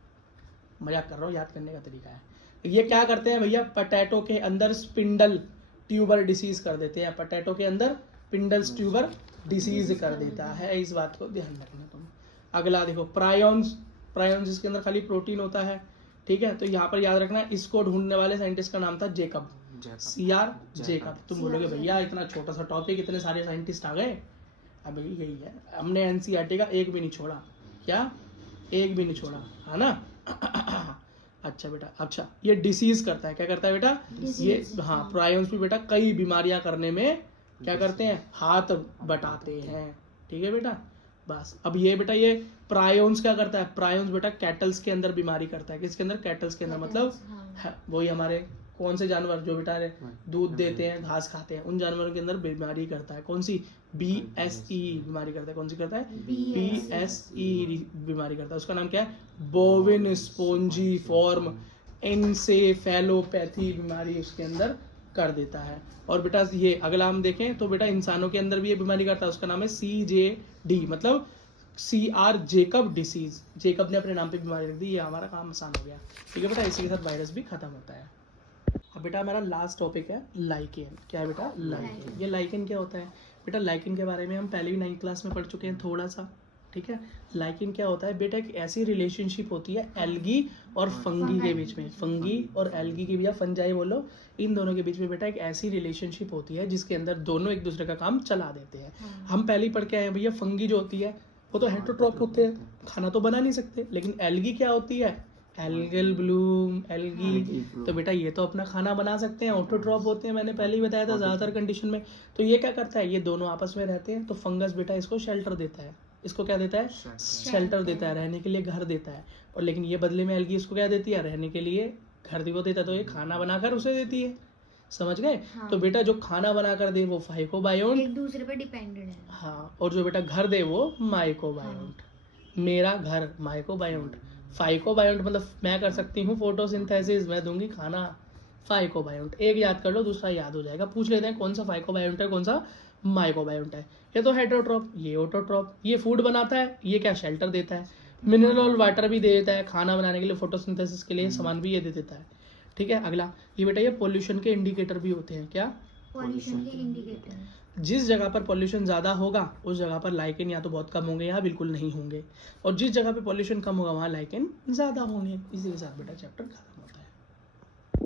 मजाक कर रहा हूँ, याद करने का तरीका है। ये क्या करते हैं भैया, पोटैटो के अंदर स्पिंडल ट्यूबर डिसीज कर देते हैं, पोटैटो के अंदर स्पिंडल ट्यूबर डिसीज कर देता है, इस बात को ध्यान रखना तुम। अगला देखो, प्रायोन्स जिसके अंदर खाली प्रोटीन होता है, ठीक है। तो यहाँ पर याद रखना, इसको ढूंढने वाले साइंटिस्ट का नाम था जेकब, CR जेकब। तुम बोलोगे भैया इतना छोटा सा टॉपिक, इतने सारे साइंटिस्ट आ गए। अब यही है, हमने NCERT का एक भी नहीं छोड़ा, क्या, एक भी नहीं छोड़ा, है ना। अच्छा बेटा, अच्छा ये डिसीज करता है, क्या करता है बेटा, ये हाँ, प्रायोन्स भी बेटा कई बीमारियां करने में क्या करते हैं, हाथ बटाते हैं, ठीक है बेटा। बस अब ये बेटा, ये प्रायोन्स क्या करता है, प्रायोन्स बेटा कैटल्स के अंदर बीमारी करता है, किसके अंदर, कैटल्स के अंदर, मतलब वही हमारे कौन से जानवर जो बेटा दूध देते हैं, घास खाते हैं, उन जानवरों के अंदर बीमारी करता है। कौन सी? BSE बीमारी करता है। कौन सी करता है? BSE बीमारी करता है। उसका नाम क्या है? बोविन स्पोंजीफॉर्म एन्सेफेलोपैथी बीमारी उसके अंदर कर देता है। और बेटा ये अगला हम देखें तो बेटा इंसानों के अंदर भी ये बीमारी करता है। उसका नाम है CJD, मतलब CR जेकब डिसीज। जेकब ने अपने नाम पे बीमारी रख दी। ये हमारा काम आसान हो गया। ठीक है बेटा, इसी के साथ वायरस भी खत्म होता है। अब बेटा हमारा लास्ट टॉपिक है लाइकेन। क्या है बेटा? लाइकेन। ये लाइकेन क्या होता है बेटा? लाइकेन के बारे में हम पहले भी 9th क्लास में पढ़ चुके हैं थोड़ा सा। ठीक है, लाइकेन क्या होता है बेटा? एक ऐसी रिलेशनशिप होती है एल्गी और फंगी के बीच में। फंगी और एल्गी की भैया फंजाई बोलो, इन दोनों के बीच में बेटा एक ऐसी रिलेशनशिप होती है जिसके अंदर दोनों एक दूसरे का काम चला देते हैं। हम पहले ही पढ़ के आए हैं भैया, फंगी जो होती है वो तो हेटेरोट्रॉफ होते हैं, खाना तो बना नहीं सकते। लेकिन एल्गी क्या होती है? Algal Bloom, algae. तो बेटा ये तो अपना खाना बना सकते हैं, ऑटोट्रॉफ होते हैं, मैंने पहले ही बताया था ज़्यादातर कंडीशन में। तो ये क्या करता है? ये दोनों आपस में रहते हैं। तो फंगस बेटा इसको शेल्टर देता है। इसको क्या देता है? शेल्टर देता है, रहने के लिए घर देता है। और लेकिन ये बदले में एल्गी इसको क्या देती है? रहने के लिए घर वो देता है। तो ये खाना बनाकर उसे देती है। समझ गए? हाँ। तो बेटा जो खाना बनाकर दे वो फाइकोबायोन्ट, एक दूसरे पे डिपेंडेंट है। हाँ, और जो बेटा घर दे वो माइकोबायोन्ट। मेरा घर माइकोबायोन्ट, फाइकोबायोन्ट मतलब मैं कर सकती हूँ फोटोसिंथेसिस, मैं दूंगी खाना। फाइकोबायोन्ट एक याद कर लो, दूसरा याद हो जाएगा। पूछ लेते हैं कौन सा फाइकोबायोन्ट है, कौन सा माइकोबायोन्ट है। ये तो हेटेरोट्रॉफ, ये ऑटोट्रॉफ। ये फूड बनाता है, ये क्या? शेल्टर देता है। मिनरल और वाटर भी दे देता है, खाना बनाने के लिए, फोटोसिंथेसिस के लिए सामान भी ये दे देता है। ठीक है, अगला ये बेटा ये पोल्यूशन के इंडिकेटर भी होते हैं। क्या? पॉल्यूशन के इंडिकेटर। जिस जगह पर पॉल्यूशन ज़्यादा होगा उस जगह पर लाइकेन या तो बहुत कम होंगे या बिल्कुल नहीं होंगे, और जिस जगह पे पॉल्यूशन कम होगा वहाँ लाइकेन ज़्यादा होंगे। इसी के साथ बेटा चैप्टर खत्म।